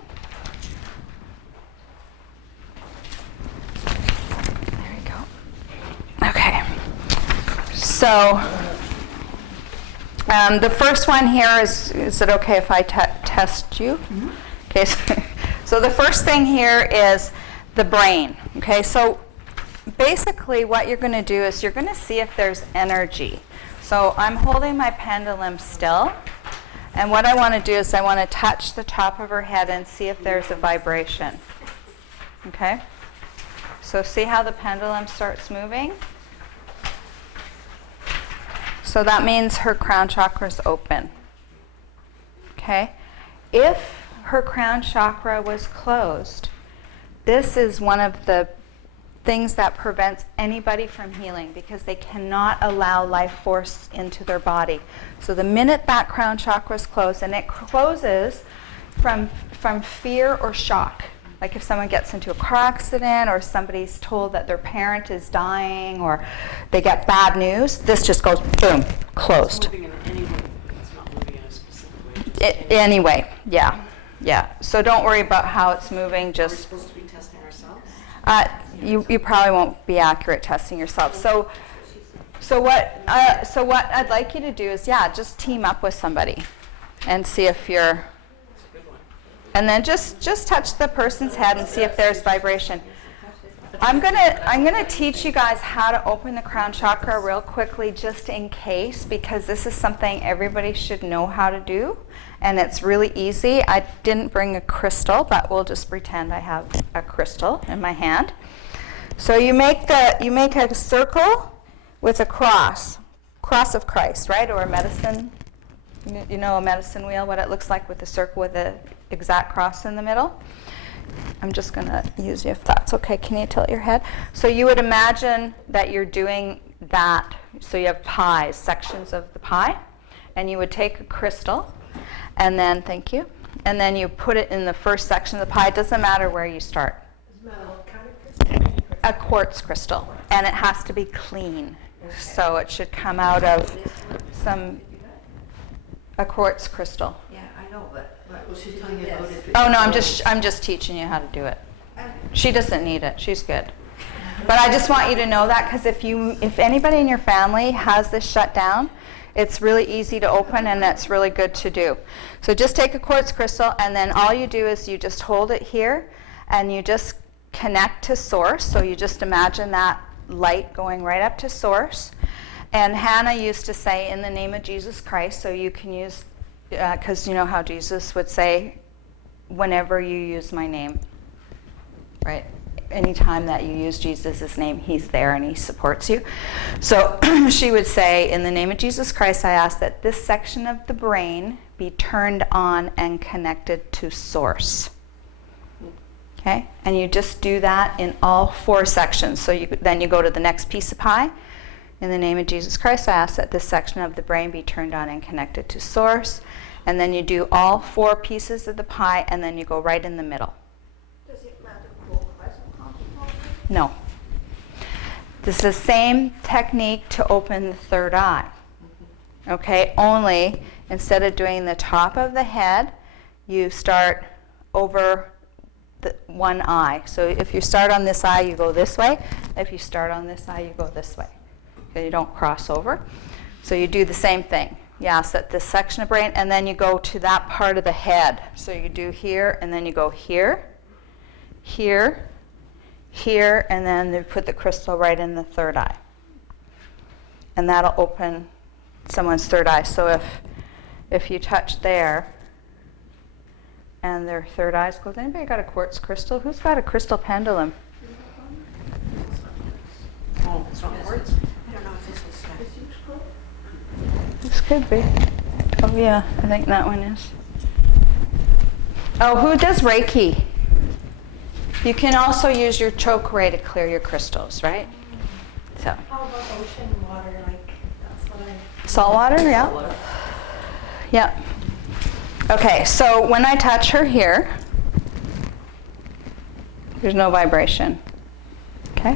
There we go. Okay. So the first one here is it okay if I test you? Mm-hmm. Okay, so the first thing here is the brain. Okay, so basically what you're going to do is you're going to see if there's energy. So I'm holding my pendulum still, and what I want to do is I want to touch the top of her head and see if there's a vibration. Okay? So see how the pendulum starts moving? So that means her crown chakra is open. Okay? If her crown chakra was closed, this is one of the things that prevents anybody from healing, because they cannot allow life force into their body. So the minute that crown chakra is closed, and it closes from fear or shock, like if someone gets into a car accident or somebody's told that their parent is dying or they get bad news, this just goes boom, closed. It's moving in any way. It's not moving in a specific way. Anyway, yeah. So don't worry about how it's moving. Are we Just supposed to be testing ourselves? you probably won't be accurate testing yourself. So what I'd like you to do is just team up with somebody and see if you're. That's a good one. And then just touch the person's head and see if there's vibration. I'm gonna teach you guys how to open the crown chakra real quickly, just in case, because this is something everybody should know how to do, and it's really easy. I didn't bring a crystal, but we'll just pretend I have a crystal in my hand. So you make a circle with a cross of Christ, right, or a medicine. You know a medicine wheel, what it looks like, with a circle with an exact cross in the middle. I'm just going to use you if that's okay. Can you tilt your head? So you would imagine that you're doing that. So you have pies, sections of the pie, and you would take a crystal, and then, thank you, and then you put it in the first section of the pie. It doesn't matter where you start. A quartz crystal, and it has to be clean. So it should come out of a quartz crystal. Yeah, I know, but she's telling you about it. Oh no, I'm just teaching you how to do it. She doesn't need it. She's good. But I just want you to know that, because if anybody in your family has this shut down, it's really easy to open, and it's really good to do. So just take a quartz crystal, and then all you do is you just hold it here, and you just connect to source. So you just imagine that light going right up to source. And Hannah used to say, in the name of Jesus Christ, so you can use, because you know how Jesus would say, whenever you use my name, right? Anytime that you use Jesus' name, he's there and he supports you. So she would say, in the name of Jesus Christ, I ask that this section of the brain be turned on and connected to source. Okay? And you just do that in all 4 sections. So then you go to the next piece of pie. In the name of Jesus Christ, I ask that this section of the brain be turned on and connected to source. And then you do all 4 pieces of the pie, and then you go right in the middle. Does it matter who present contemplation? No. This is the same technique to open the third eye. Okay, only instead of doing the top of the head, you start over one eye. So if you start on this eye, you go this way. If you start on this eye, you go this way. Okay, you don't cross over. So you do the same thing. You set this section of brain, and then you go to that part of the head. So you do here, and then you go here, here, here, and then you put the crystal right in the third eye. And that'll open someone's third eye. So if you touch there, and their third eye's closed. Anybody got a quartz crystal? Who's got a crystal pendulum? Oh, it's not quartz? I don't know if this is This could be. Oh yeah, I think that one is. Oh, who does Reiki? You can also use your chakra to clear your crystals, right? So. How about ocean water? Like, that's what I... Salt water, yeah. Yeah. Okay, so when I touch her here, there's no vibration. Okay?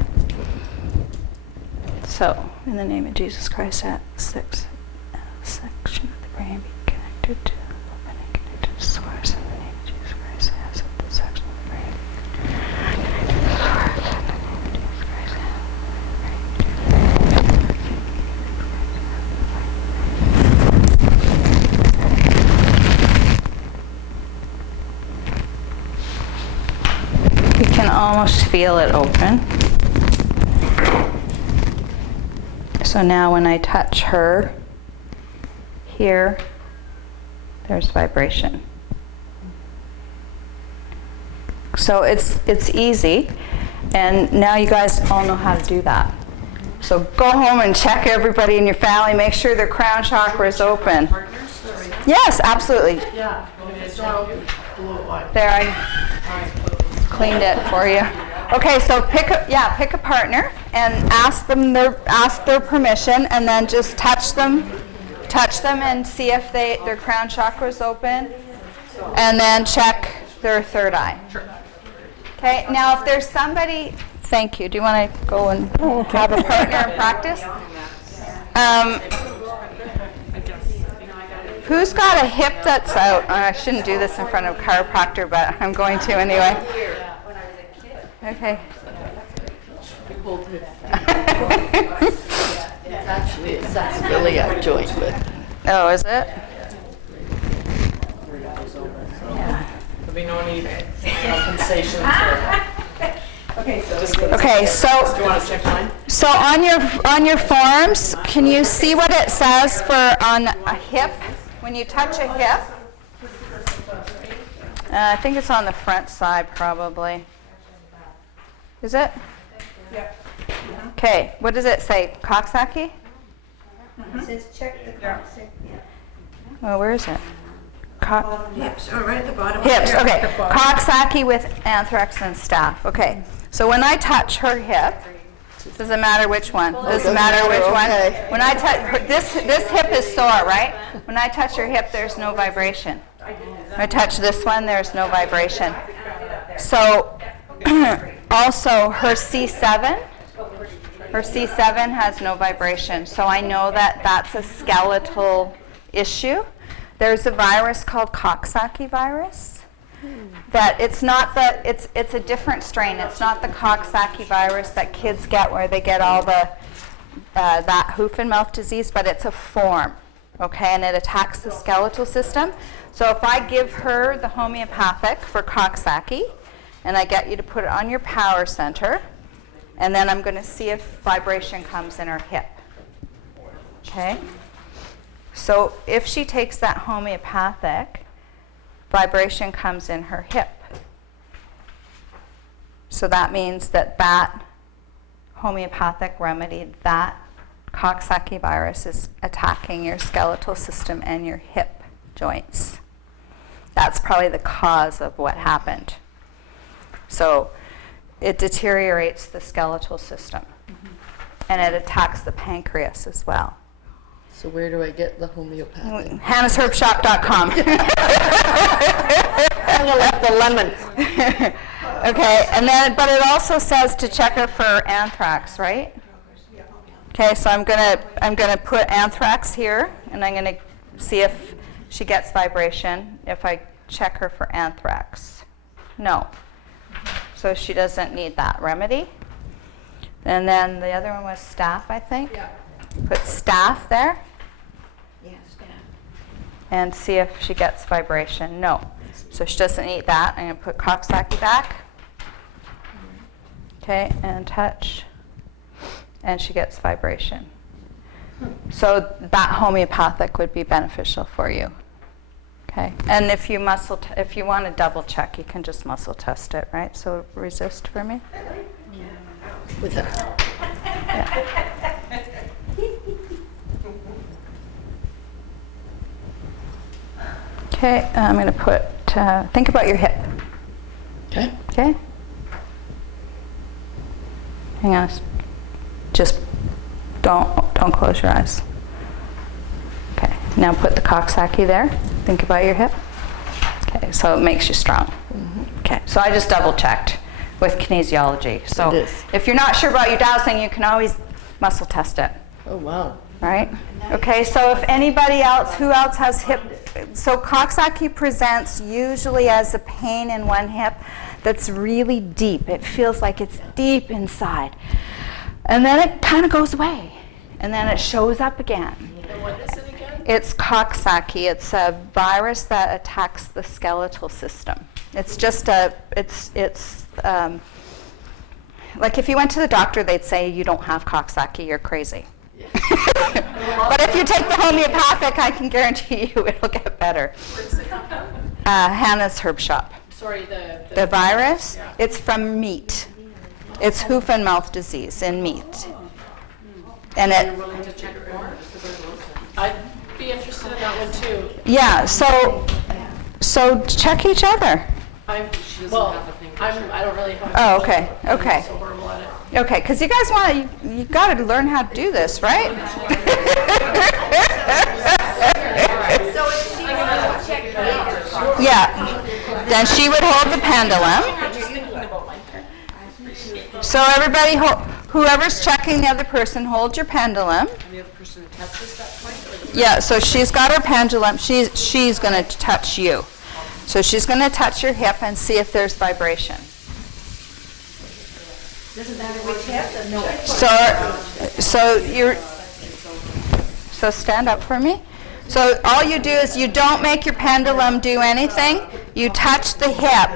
So, in the name of Jesus Christ, that section of the brain be connected to opening, connected to the source. In the name of Jesus Christ, as of the section of the brain connected to the source. In the name of Jesus Christ, you can almost feel it open. So now when I touch her here, there's vibration. So it's easy, and now you guys all know how to do that. So go home and check everybody in your family, make sure their crown chakra is open. Yes, absolutely. Yeah. It's not open. There, I cleaned it for you. Okay, so pick a partner and ask their permission, and then just touch them and see if their crown chakra is open, and then check their third eye. Okay, now if there's somebody, thank you. Do you want to go and have a partner and practice? Who's got a hip that's out? I shouldn't do this in front of a chiropractor, but I'm going to anyway. Okay. Actually, it's that iliac joint, but Oh, is it? There'll be no need for compensations or... Okay, so... Okay, so Do you want to check mine? so on your forms, can you see what it says for on a hip? When you touch a hip, I think it's on the front side probably. Is it? Yeah. Okay, what does it say? Coxsackie? It says check the coccyx. Oh, where is it? hips. Oh, right at the bottom. Hips, There. okay. Coxsackie with anthrax and staph. Okay, so when I touch her hip, doesn't matter which one. Doesn't matter which one. okay. When I touch her, this hip is sore, right? When I touch her hip, there's no vibration. When I touch this one, there's no vibration. So also her C7 has no vibration. So I know that that's a skeletal issue. There's a virus called Coxsackie virus. That it's not it's a different strain. It's not the Coxsackie virus that kids get where they get all the that hoof and mouth disease, but it's a form, okay, and it attacks the skeletal system. So if I give her the homeopathic for Coxsackie, and I get you to put it on your power center, and then I'm going to see if vibration comes in her hip, okay? So if she takes that homeopathic, vibration comes in her hip. So that means that homeopathic remedy, that Coxsackie virus is attacking your skeletal system and your hip joints. That's probably the cause of what happened. So it deteriorates the skeletal system, and it attacks the pancreas as well. so where do I get the homeopathic? Hannah'sHerbShop.com. I'm gonna like the lemon. Okay, and then, but it also says to check her for anthrax, right? Okay, so I'm gonna put anthrax here, and I'm gonna see if she gets vibration if I check her for anthrax. No. so she doesn't need that remedy. And then the other one was staph, I think. Yeah. Put staph there Yes, yeah. and see if she gets vibration. No. So she doesn't need that. I'm going to put Coxsackie back. Okay, and touch. And she gets vibration. So that homeopathic would be beneficial for you. Okay, and if you if you want to double check, you can just muscle test it, right? So resist for me. With a, Okay, I'm going to put. Think about your hip. okay. Okay. Hang on. Just don't close your eyes. Okay. Now put the Coxsackie there. Think about your hip. Okay. So it makes you strong. Okay. So I just double checked with kinesiology. So It is. if you're not sure about your dowsing, you can always muscle test it. Oh, wow. Right? Okay, so if anybody else, who else has hip, so Coxsackie presents usually as a pain in one hip that's really deep. It feels like it's deep inside. And then it kind of goes away. And then it shows up again. And what is it again? It's Coxsackie. It's a virus that attacks the skeletal system. It's just like if you went to the doctor, they'd say you don't have Coxsackie, you're crazy. But if you take the homeopathic, I can guarantee you it'll get better. Where does it come from? Hannah's Herb Shop. Sorry, The virus, Yeah. it's from meat. It's hoof and mouth disease in meat. And You're it, willing to check more? I'd be interested in that one too. yeah, so check each other. I don't really have. Oh, okay, okay. I'm so horrible at it. Okay, because you guys you got to learn how to do this, right? So if she wants to check later. Yeah. Then she would hold the pendulum. So everybody, whoever's checking the other person, hold your pendulum. And the other person touches that point? Or the Yeah, so she's got her pendulum. She's going to touch you. So she's going to touch your hip and see if there's vibration. Doesn't matter which hip, no. So stand up for me. So all you do is you don't make your pendulum do anything. You touch the hip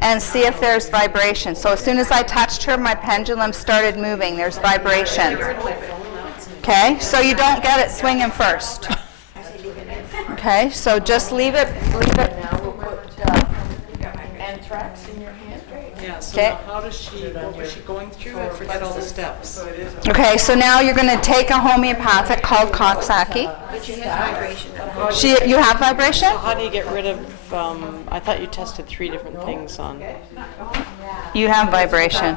and see if there's vibration. So as soon as I touched her, my pendulum started moving. There's vibration. Okay, so you don't get it swinging first. Okay, so just leave it. now we'll put anthrax in your hand. Yeah, so Okay. now how does what was she going through? I forget all the steps. Okay, so now you're going to take a homeopathic called Coxsackie. But she has vibration. You have vibration? How do you get rid of, I thought you tested 3 different things on. You have vibration.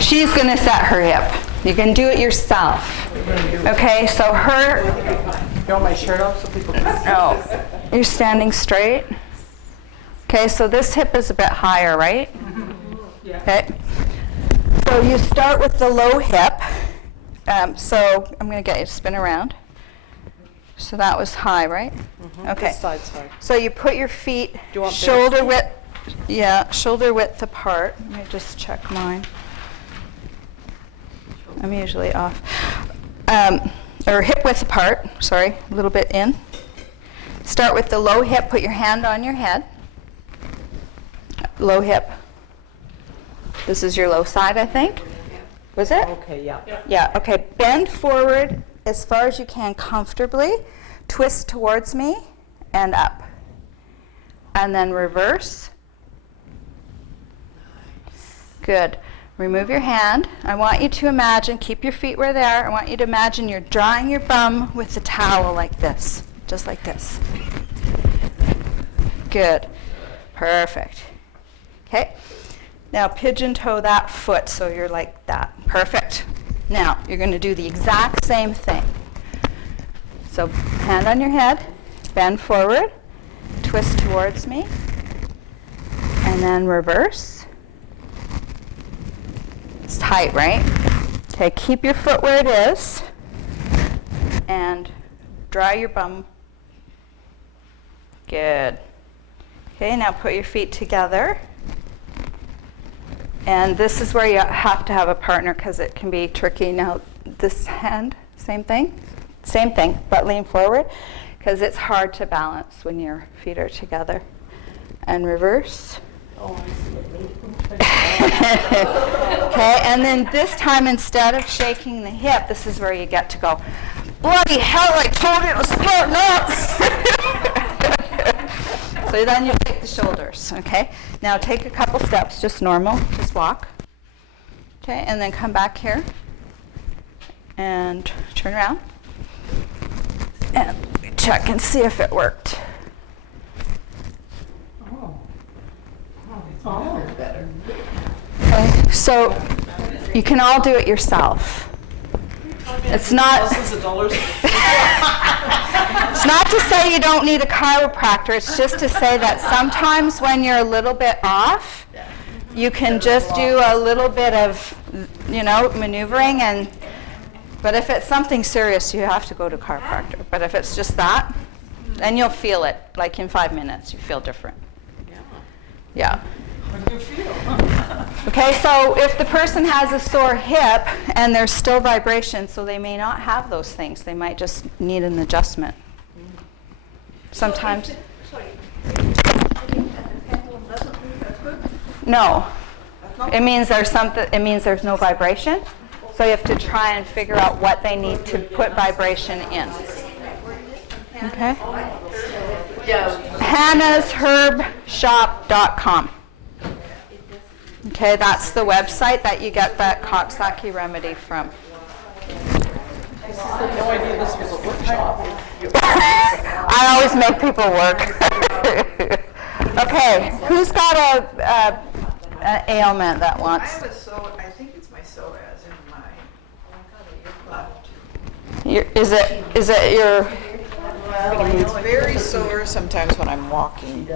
She's going to set her hip. You can do it yourself. Okay, so her. You want my shirt off so people can see? No, you're standing straight. Okay, so this hip is a bit higher, right? Okay. So you start with the low hip. So I'm going to get you to spin around. So that was high, right? Okay. This side's high. So you put your feet you want shoulder width. Yeah, shoulder width apart. Let me just check mine. I'm usually off. Or hip width apart. Sorry, a little bit in. Start with the low hip. Put your hand on your head. Low hip. This is your low side, I think. Was it? Okay, yeah. Yeah, okay. Bend forward as far as you can comfortably. Twist towards me and up. And then reverse. Good. Remove your hand. I want you to imagine, keep your feet where they are. I want you to imagine you're drying your bum with the towel like this. Just like this. Good. Perfect. Okay. Now pigeon toe that foot so you're like that. Perfect. Now you're going to do the exact same thing. So hand on your head, bend forward, twist towards me, and then reverse. It's tight, right? Okay, keep your foot where it is and dry your bum. Good. Okay, now put your feet together. And this is where you have to have a partner because it can be tricky. Now, this hand, same thing, but lean forward because it's hard to balance when your feet are together. And reverse. Okay, and then this time, instead of shaking the hip, this is where you get to go, bloody hell, I told you it was smart nuts. So then you take the shoulders, okay? Now take a couple steps, just normal, just walk. Okay, and then come back here and turn around. And check and see if it worked. Oh, better. Okay, so you can all do it yourself. It's not Thousands of dollars. It's not to say you don't need a chiropractor. It's just to say that sometimes when you're a little bit off, you can just do a little bit of, maneuvering. But if it's something serious, you have to go to a chiropractor. But if it's just that, then you'll feel it. Like in 5 minutes, you feel different. Yeah. How do you feel? Okay, so if the person has a sore hip and there's still vibration, so they may not have those things. They might just need an adjustment. Sometimes. No. It means there's something. It means there's no vibration. So you have to try and figure out what they need to put vibration in. Okay. Hannah'sHerbShop.com. Okay, that's the website that you get that Coxsackie remedy from. I had no idea this was a workshop. I always make people work. Okay, who's got an ailment that I wants? have a psoas, I think it's my psoas in my left. Is it your? It's very sore sometimes when I'm walking.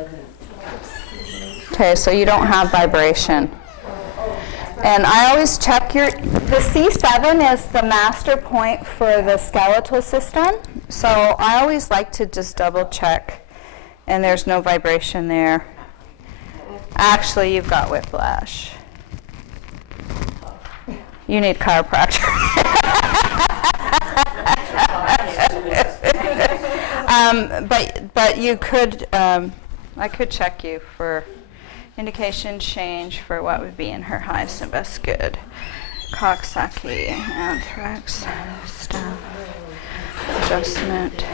Okay, so you don't have vibration. And I always check the C7 is the master point for the skeletal system. So I always like to just double check, and there's no vibration there. Actually, you've got whiplash. You need chiropractor. But you could, I could check you for indication change for what would be in her highest and best good. Coxsackie, anthrax, staph, adjustment.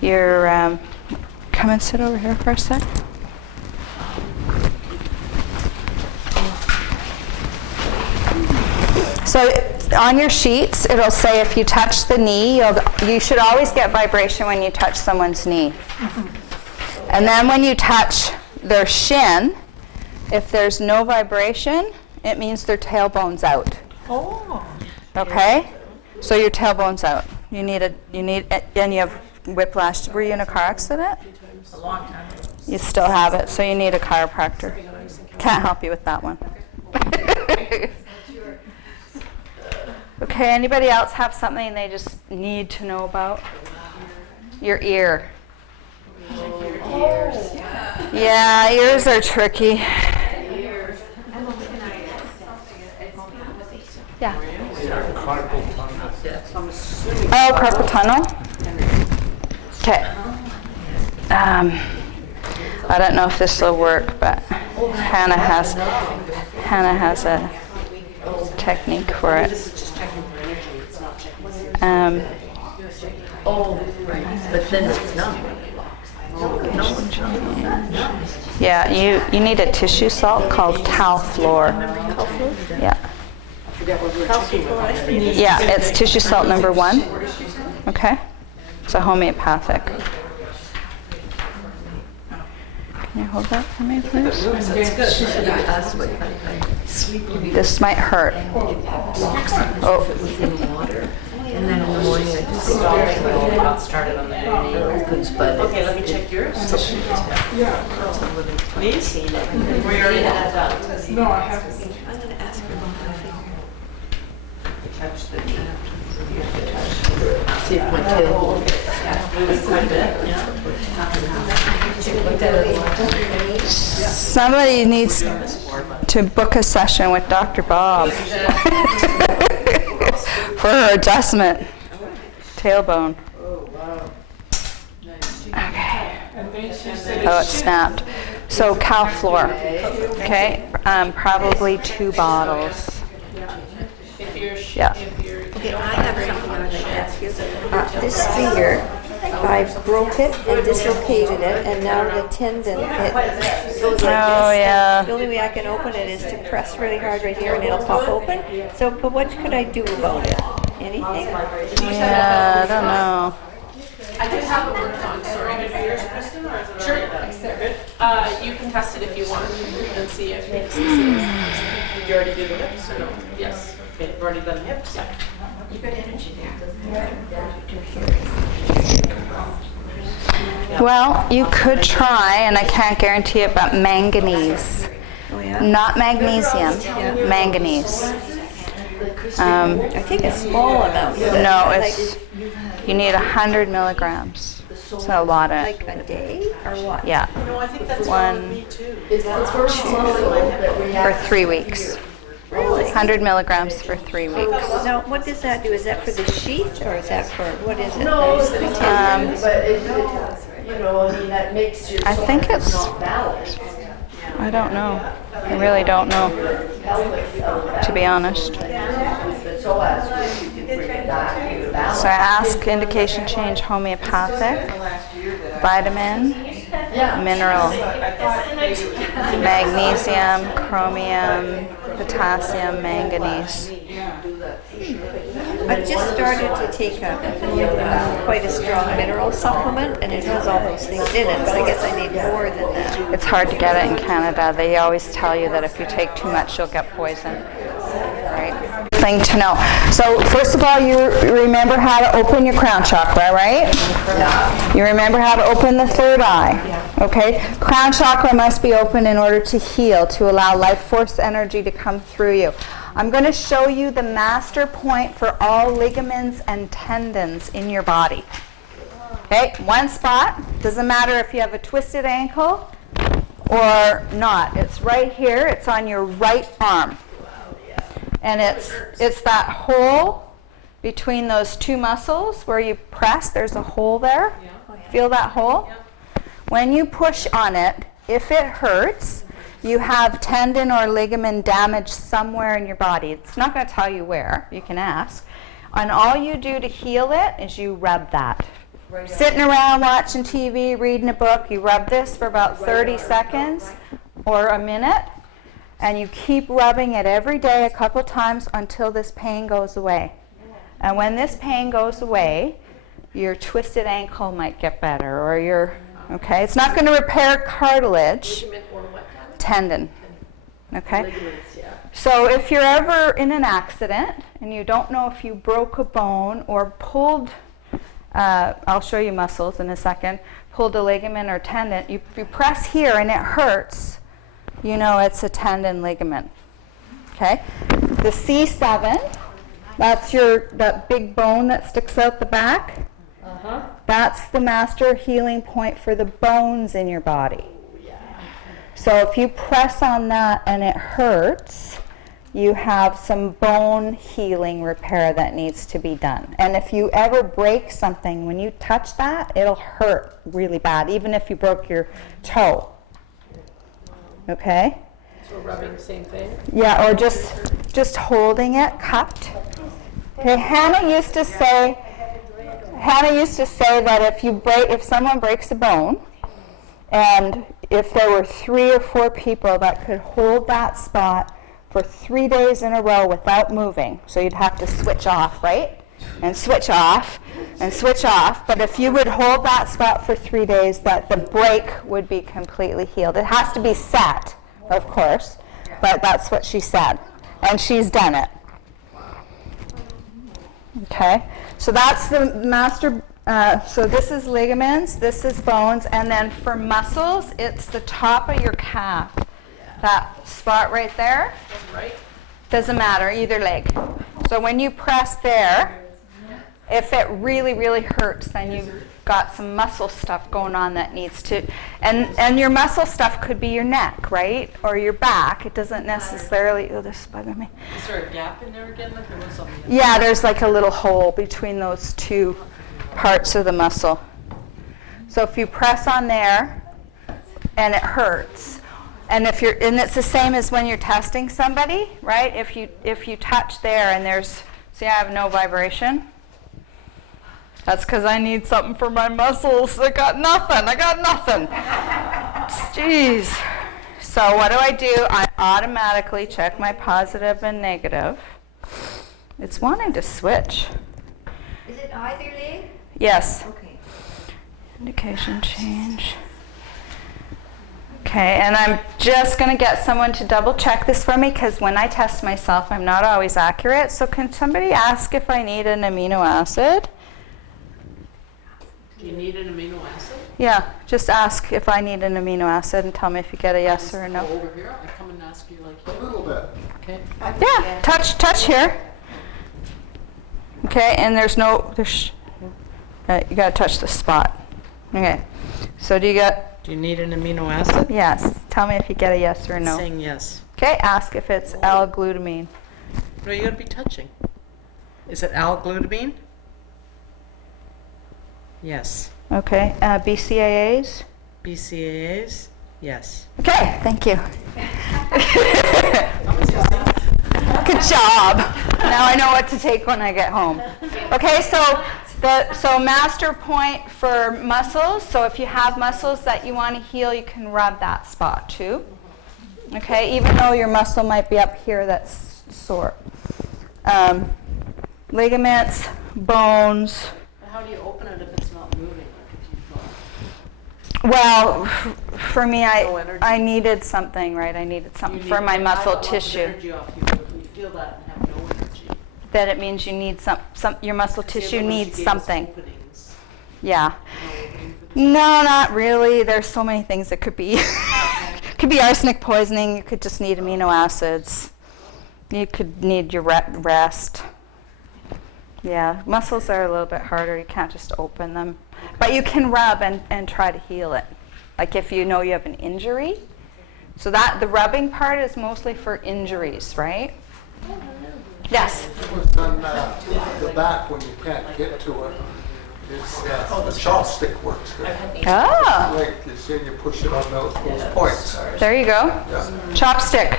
You're, come and sit over here for a sec. So on your sheets, it'll say if you touch the knee, you should always get vibration when you touch someone's knee. And then when you touch their shin, if there's no vibration, it means their tailbone's out. Oh. Okay? So your tailbone's out. And you have whiplash. Were you in a car accident? A long time ago. You still have it, so you need a chiropractor. Can't help you with that one. Okay, anybody else have something they just need to know about? Your ear. Yeah, ears are tricky. Yeah. Oh, carpal tunnel? Okay. I don't know if this will work, but Hannah has a technique for it. Oh, right, but then it's numb. Yeah, you need a tissue salt called Talflor. Yeah. Yeah, it's tissue salt number 1. Okay? It's a homeopathic. Can you hold that for me, please? This might hurt. Oh. And then in the morning I just got started on that. Okay, let me check yours. Please? We already had that done. No, I haven't. I'm gonna ask her about my finger. Touch the knee. See if my tail will. Move it quite a bit, yeah. Somebody needs to book a session with Dr. Bob for her adjustment. Tailbone. Oh, wow. Nice. Okay. Oh, it snapped. So cow floor. Okay. Probably 2 bottles. Yeah. Okay, I have something I would like to ask you. This finger, I broke it and dislocated it, and now the tendon, it goes like Oh, this. yeah. The only way I can open it is to press really hard right here, and it'll pop open. So, but what could I do about it? Anything? Yeah, I don't know. I do have it worked on, sorry. Sure. You can test it if you want and see if it's the same. Did you already do the hips or no? Yes. Okay, you've already done hips? Yeah. You got energy there. Well, you could try, and I can't guarantee it, but manganese. Oh, yeah? Not magnesium, manganese. I think a small amount. No, it's, you need 100 milligrams. It's a lot of, Like a day, or what? yeah, No, I think that's wrong with me too. for 3 weeks. Really? 100 milligrams for 3 weeks. Now, what does that do? Is that for the sheath, or is that for, what is it? No, but it, you know, I mean, that makes your I think it's, not balanced. I don't know. I really don't know, to be honest. So I ask indication change homeopathic, vitamin, mineral, magnesium, chromium, potassium, manganese. I've just started to take quite a strong mineral supplement, and it has all those things in it, but I guess I need more than that. It's hard to get it in Canada. They always tell you that if you take too much, you'll get poisoned. Right? Thing to know. So first of all, you remember how to open your crown chakra, right? Yeah. You remember how to open the third eye. Okay? Crown chakra must be open in order to heal, to allow life force energy to come through you. I'm going to show you the master point for all ligaments and tendons in your body. Okay, one spot. Doesn't matter if you have a twisted ankle or not. It's right here. It's on your right arm. And it's that hole between those 2 muscles where you press. There's a hole there. Feel that hole? When you push on it, if it hurts, you have tendon or ligament damage somewhere in your body. It's not going to tell you where. You can ask. And all you do to heal it is you rub that. Sitting around watching TV, reading a book, you rub this for about 30 seconds or a minute, and you keep rubbing it every day a couple times until this pain goes away. And when this pain goes away, your twisted ankle might get better, or your, okay? It's not going to repair cartilage. Tendon. Okay? So if you're ever in an accident and you don't know if you broke a bone or pulled, I'll show you muscles in a second, pulled a ligament or tendon, you press here and it hurts, you know it's a tendon ligament. Okay? The C7, that's that big bone that sticks out the back. That's the master healing point for the bones in your body. So if you press on that and it hurts, you have some bone healing repair that needs to be done. And if you ever break something, when you touch that, it'll hurt really bad, even if you broke your toe. Okay? So rubbing the same thing? Yeah, or just holding it cupped. Okay, Hannah used to say that if someone breaks a bone, and if there were 3 or 4 people that could hold that spot for 3 days in a row without moving, so you'd have to switch off, right? And switch off, and switch off. But if you would hold that spot for 3 days, that the break would be completely healed. It has to be set, of course, but that's what she said. And she's done it. Okay? So that's the master. So this is ligaments, this is bones, and then for muscles, it's the top of your calf. That spot right there. Right. Doesn't matter, either leg. So when you press there, if it really, really hurts, then got some muscle stuff going on that needs to, and your muscle stuff could be your neck, right? Or your back. It doesn't necessarily, oh, this is bugging me. Is there a gap in there again? Like there was something? Yeah, there's like a little hole between those two parts of the muscle. So if you press on there and it hurts, and it's the same as when you're testing somebody, right? If you touch there and there's, see, I have no vibration. That's because I need something for my muscles. I got nothing. Jeez. So what do? I automatically check my positive and negative. It's wanting to switch. Is it either leg? Yes. Okay. Indication change. Okay, and I'm just going to get someone to double check this for me because when I test myself, I'm not always accurate. So can somebody ask if I need an amino acid? Do you need an amino acid? Yeah, just ask if I need an amino acid and tell me if you get a yes or a no. Go over here. I come and ask you like A little bit. okay. Yeah, touch here. Okay, and you got to touch the spot. Okay, so do you need an amino acid? yes, tell me if you get a yes or a no. Saying yes. Okay, ask if it's L-glutamine. No, you gotta be touching. Is it L-glutamine? Yes. Okay, BCAAs? BCAAs? Yes. Okay, thank you. Good job. Now I know what to take when I get home. Okay, so master point for muscles. So if you have muscles that you want to heal, you can rub that spot too. Okay, even though your muscle might be up here that's sore. Ligaments, bones. How do you open it if it's not moving? Well, for me, No energy. I needed something, right? I needed something for my muscle tissue. Energy off you, but when you feel that and have no energy. That it means you need your muscle tissue The other one she needs gave us something. openings. Yeah. No opening for this. No, not really. There's so many things it could be. Could be arsenic poisoning. You could just need amino acids. You could need your rest. Yeah, muscles are a little bit harder. You can't just open them. But you can rub and try to heal it. Like if you know you have an injury. So the rubbing part is mostly for injuries, right? Yes. It was on the back when you can't get to it. It's, the chopstick works good. Oh, Like you see, you push it on those points. there you go. Yeah. Chopstick.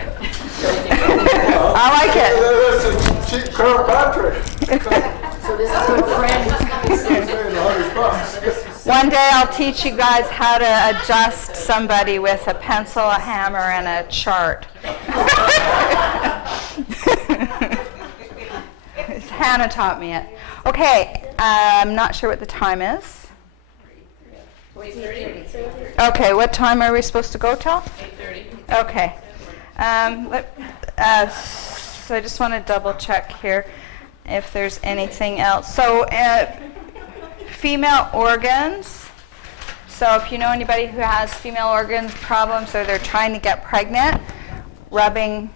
I like it. That's a cheap chiropractic. So this is good friend. $100. One day I'll teach you guys how to adjust somebody with a pencil, a hammer, and a chart. Hannah taught me it. Okay, I'm not sure what the time is. 8:30. Okay, what time are we supposed to go till? 8:30. Okay. So I just want to double check here if there's anything else. So female organs. So if you know anybody who has female organs problems or they're trying to get pregnant, rubbing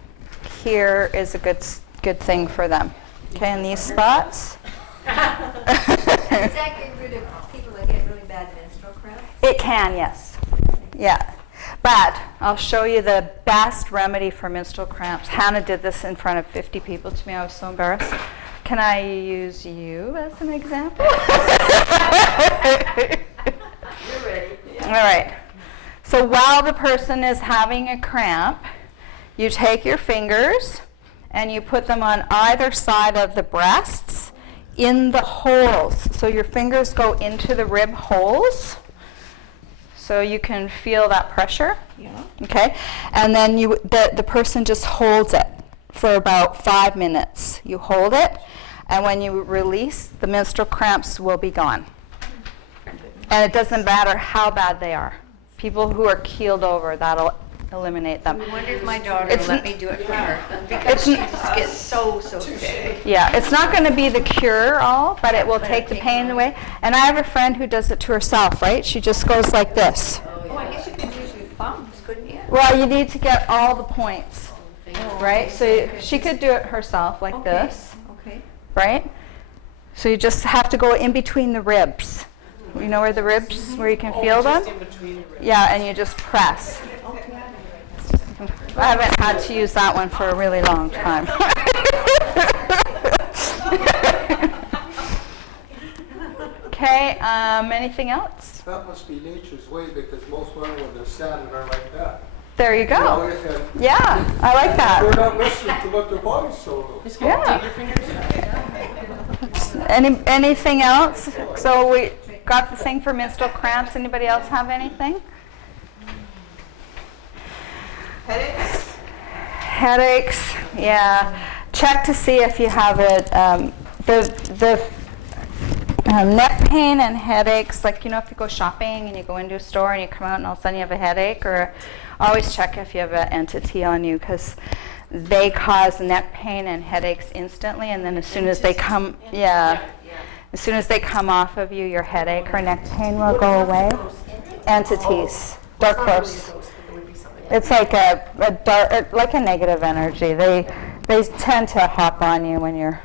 here is a good thing for them. Okay, in these spots. Does that get rid of people that get really bad menstrual cramps? It can, yes. Yeah. But I'll show you the best remedy for menstrual cramps. Hannah did this in front of 50 people to me. I was so embarrassed. Can I use you as an example? You're ready. All right. So while the person is having a cramp, you take your fingers and you put them on either side of the breasts in the holes. So your fingers go into the rib holes. So you can feel that pressure. Yeah. Okay. And then the person just holds it for about 5 minutes. You hold it, and when you release, the menstrual cramps will be gone. And it doesn't matter how bad they are. People who are keeled over, that'll eliminate them. I wonder if my daughter It's will let n- me do it for her. Because she just gets so sick. Yeah, it's not going to be the cure-all, but it will take the pain away. And I have a friend who does it to herself, right? She just goes like this. Oh, I guess you could use your thumbs, couldn't you? Well, you need to get all the points, right? So she could do it herself like Okay. this, Okay. right? So you just have to go in between the ribs. You know where the ribs, where you can feel them? Just in between the ribs. Yeah, and you just press. I haven't had to use that one for a really long time. Okay, anything else? That must be nature's way, because most women, when they're standing there like that. There you You know, go. and Yeah, I like they're that. not listening to what their body's telling them. Just go Yeah. take your fingers out. Anything else? So we got the thing for menstrual cramps. Anybody else have anything? Headaches? Headaches, yeah. Check to see if you have it. Neck pain and headaches, like, you know, if you go shopping and you go into a store and you come out and all of a sudden you have a headache, or always check if you have an entity on you, because they cause neck pain and headaches instantly, and then as soon as they come, as soon as they come off of you, your headache or neck pain will go away. Entities, dark force. It's like a dark, like a negative energy. They tend to hop on you when you're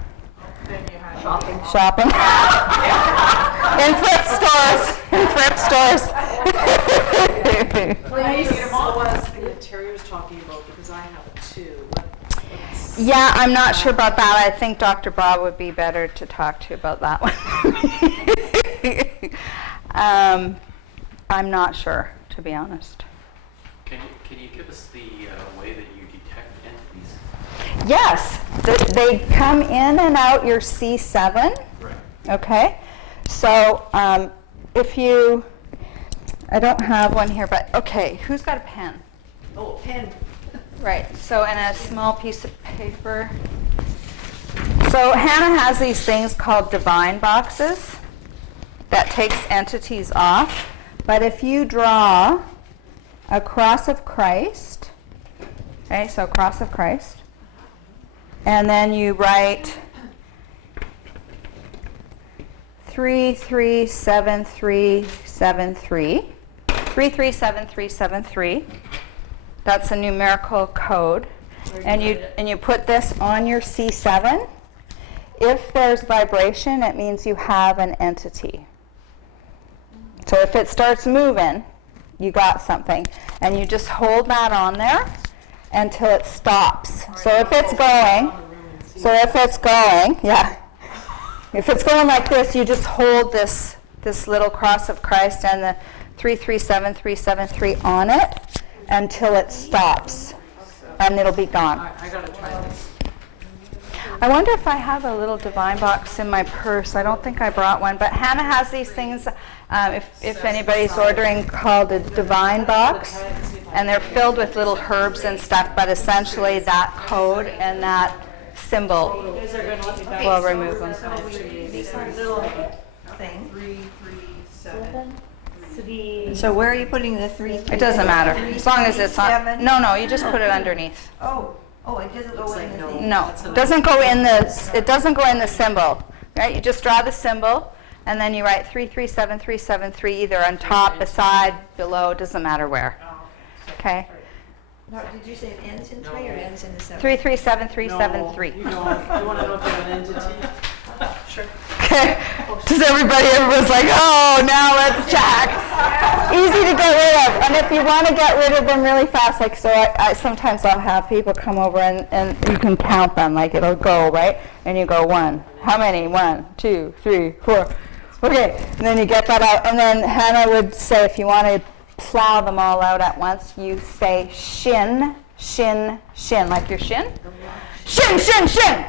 shopping. In thrift stores. What was the Terry was talking about, because I have it too. Yeah, I'm not sure about that. I think Dr. Bob would be better to talk to about that one. I'm not sure, to be honest. Can you give us the way that you detect entities? Yes, they come in and out your C7. Right. Okay, so if you, I don't have one here, but okay, who's got a pen? Oh, pen. Right, so and a small piece of paper. So Hannah has these things called divine boxes that takes entities off, but if you draw a cross of Christ, okay, so cross of Christ, and then you write 337373, 337373. That's a numerical code, and you put this on your C7. If there's vibration, it means you have an entity. So if it starts moving, you got something, and you just hold that on there until it stops. So if it's going, yeah. If it's going like this, you just hold this little cross of Christ and the 337373 on it until it stops, and it'll be gone. I gotta try this. I wonder if I have a little divine box in my purse. I don't think I brought one, but Hannah has these things, if anybody's ordering, called a divine box, and they're filled with little herbs and stuff, but essentially that code and that symbol will remove them. These are little things. 337. So where are you putting the 3? It doesn't matter, as long as it's on. No, you just put it underneath. Oh, it doesn't go in the thing. No, it doesn't go in the symbol, right? You just draw the symbol, and then you write 337373 either on top, beside, below, doesn't matter where. Okay? Now, did you say it ends in 3 or ends in the 7? 337373. No, you want to know if you have an entity? Sure. Okay. Does everyone's like, oh, now let's check. Easy to get rid of. And if you want to get rid of them really fast, like, so I sometimes I'll have people come over and you can count them, like it'll go, right? And you go 1. How many? 1, 2, 3, 4. Okay. And then you get that out. And then Hannah would say, if you want to plow them all out at once, you say shin, shin, shin, like your shin. Shin, shin, shin.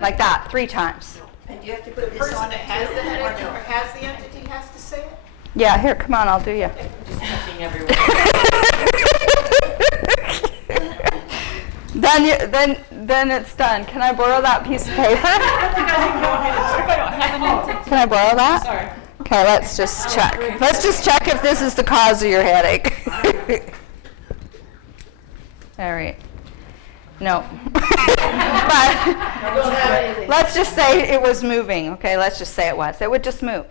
Like that, 3 times. And you have to put The this person on that has the headache or has the entity has to say it? Yeah, here, come on, I'll do you. Just checking everywhere. Then it's done. Can I borrow that piece of paper? Can I borrow that? Sorry. Okay, let's just check. Let's just check if this is the cause of your headache. All right. No. But let's just say it was moving. Okay, let's just say it was. It would just move.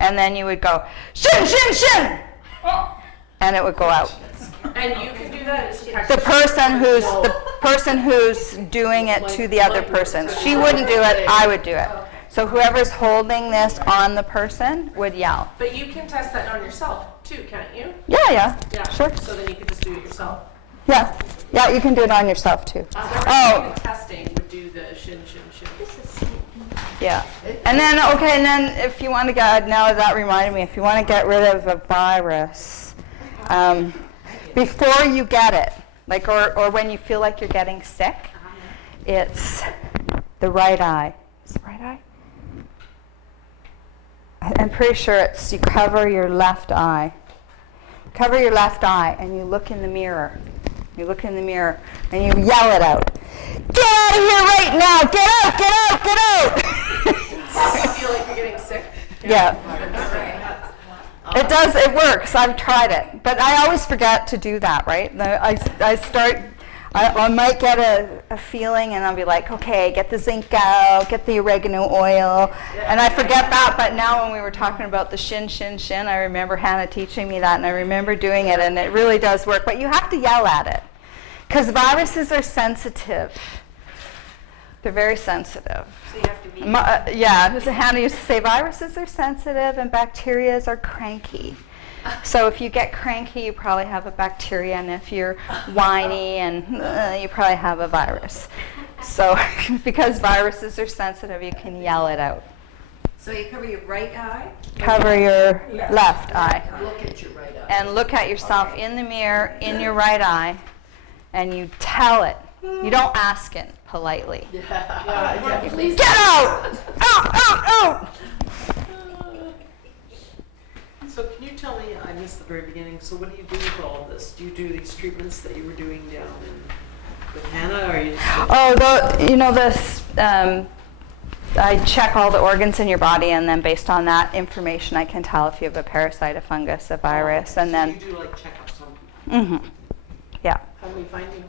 And then you would go, shin, shin, shin! And it would go out. And you can do that? The person who's doing it to the other person. She wouldn't do it, I would do it. So whoever's holding this on the person would yell. But you can test that on yourself too, can't you? Yeah, Yeah. sure. So then you can just do it yourself. Yeah, you can do it on yourself too. Whoever's doing the testing would do the shin, shin, shin. Yeah. And then if you want to get, now that reminded me, if you want to get rid of a virus, before you get it, like, or when you feel like you're getting sick, it's the right eye. Is it right eye? I'm pretty sure it's you cover your left eye. Cover your left eye and you look in the mirror. You look in the mirror and you yell it out. Get out of here right now! Get out! Get out! Get out! You feel like you're getting sick? Yeah. It does, it works. I've tried it. But I always forget to do that, right? I might get a feeling and I'll be like, okay, get the zinc out, get the oregano oil. And I forget that, but now when we were talking about the shin, shin, shin, I remember Hannah teaching me that and I remember doing it and it really does work. But you have to yell at it because viruses are sensitive. They're very sensitive. So you have to be... Hannah used to say viruses are sensitive and bacteria are cranky. So if you get cranky, you probably have a bacteria, and if you're whiny, and you probably have a virus. So because viruses are sensitive, you can yell it out. So you cover your right eye? Cover your left eye. Look at your right eye. And look at yourself in the mirror in your right eye, and you tell it. You don't ask it politely. Please. Get out! Out! Out! Out! So can you tell me, I missed the very beginning, so what do you do with all of this? Do you do these treatments that you were doing down with Hannah, or are you just... I check all the organs in your body, and then based on that information, I can tell if you have a parasite, a fungus, a virus, and then... So you do like checkups on people? Yeah. How do we find you?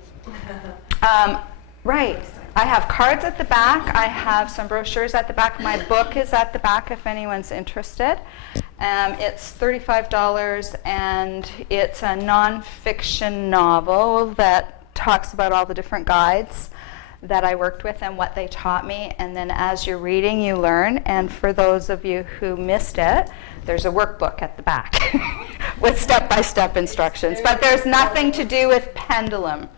Right. I have cards at the back. I have some brochures at the back. My book is at the back if anyone's interested. It's $35, and it's a non-fiction novel that talks about all the different guides that I worked with and what they taught me. And then as you're reading, you learn. And for those of you who missed it, there's a workbook at the back with step-by-step instructions. But there's nothing to do with pendulum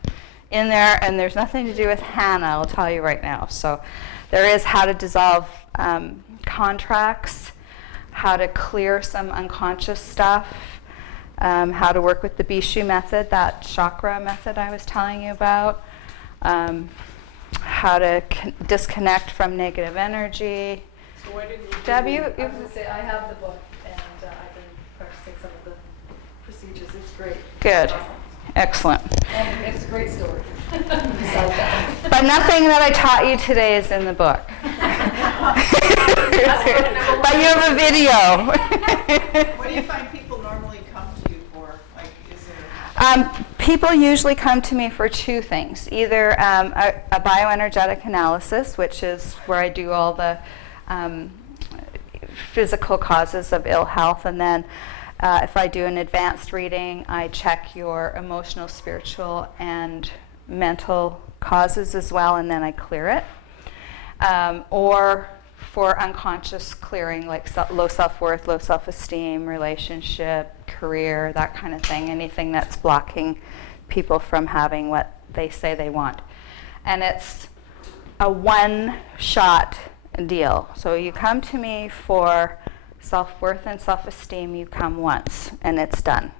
in there, and there's nothing to do with Hannah, I'll tell you right now. So there is how to dissolve contracts, how to clear some unconscious stuff, how to work with the Bishu method, that chakra method I was telling you about, how to disconnect from negative energy. So why didn't you Deb, do you the- I was going to say, I have the book, and I've been practicing some of the procedures. It's great. Good. It's awesome. Excellent. And it's a great story. Besides that. But nothing that I taught you today is in the book. But you have a video. What do you find people normally come to you for? Like, is there... People usually come to me for two things. Either a bioenergetic analysis, which is where I do all the physical causes of ill health, and then if I do an advanced reading, I check your emotional, spiritual, and mental causes as well, and then I clear it. Or for unconscious clearing, like low self-worth, low self-esteem, relationship, career, that kind of thing, anything that's blocking people from having what they say they want. And it's a one-shot deal. So you come to me for self-worth and self-esteem, you come once, and it's done.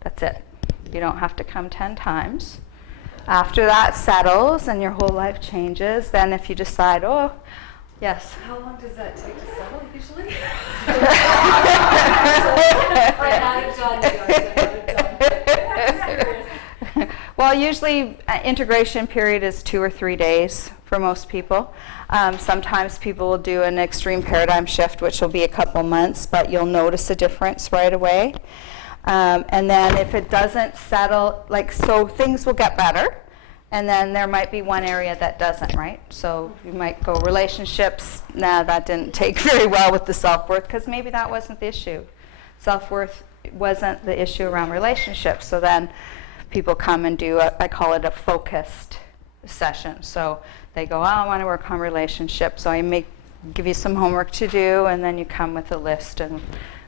That's it. You don't have to come 10 times. After that settles and your whole life changes, then if you decide, oh, yes. How long does that take to settle usually? Well, usually integration period is 2 or 3 days for most people. Sometimes people will do an extreme paradigm shift, which will be a couple months, but you'll notice a difference right away. And then if it doesn't settle, so things will get better, and then there might be one area that doesn't, right? So you might go relationships, that didn't take very well with the self-worth, because maybe that wasn't the issue. Self-worth wasn't the issue around relationships, so then people come and do, I call it a focused session. So they go, oh, I want to work on relationships, so I make give you some homework to do, and then you come with a list and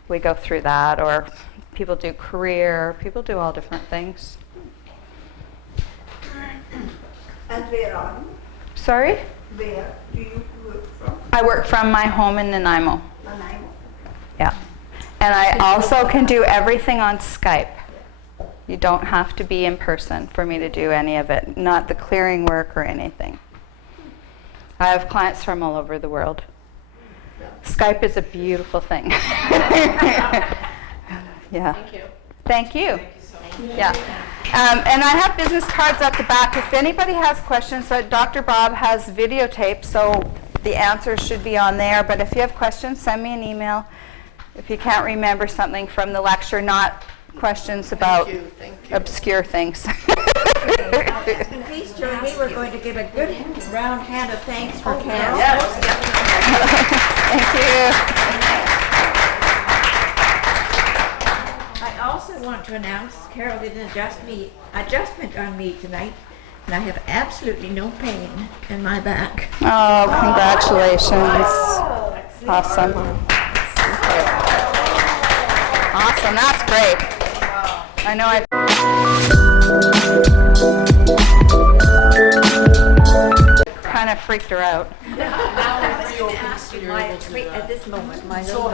we go through that. Or people do career, people do all different things. And where are you? Sorry? Where do you work from? I work from my home in Nanaimo. Nanaimo. Yeah. And I also can do everything on Skype. You don't have to be in person for me to do any of it, not the clearing work or anything. I have clients from all over the world. Skype is a beautiful thing. Yeah. Thank you. Thank you. Yeah. And I have business cards at the back. If anybody has questions, so Dr. Bob has videotape, so the answers should be on there. But if you have questions, send me an email. If you can't remember something from the lecture, not questions about obscure things. And please join me, we're going to give a good round hand of thanks for Carol. Thank you. I also want to announce Carol did an adjustment on me tonight, and I have absolutely no pain in my back. Oh, congratulations. Awesome. Awesome, that's great. I know I kind of freaked her out. Now I'm going to ask you at this moment, my little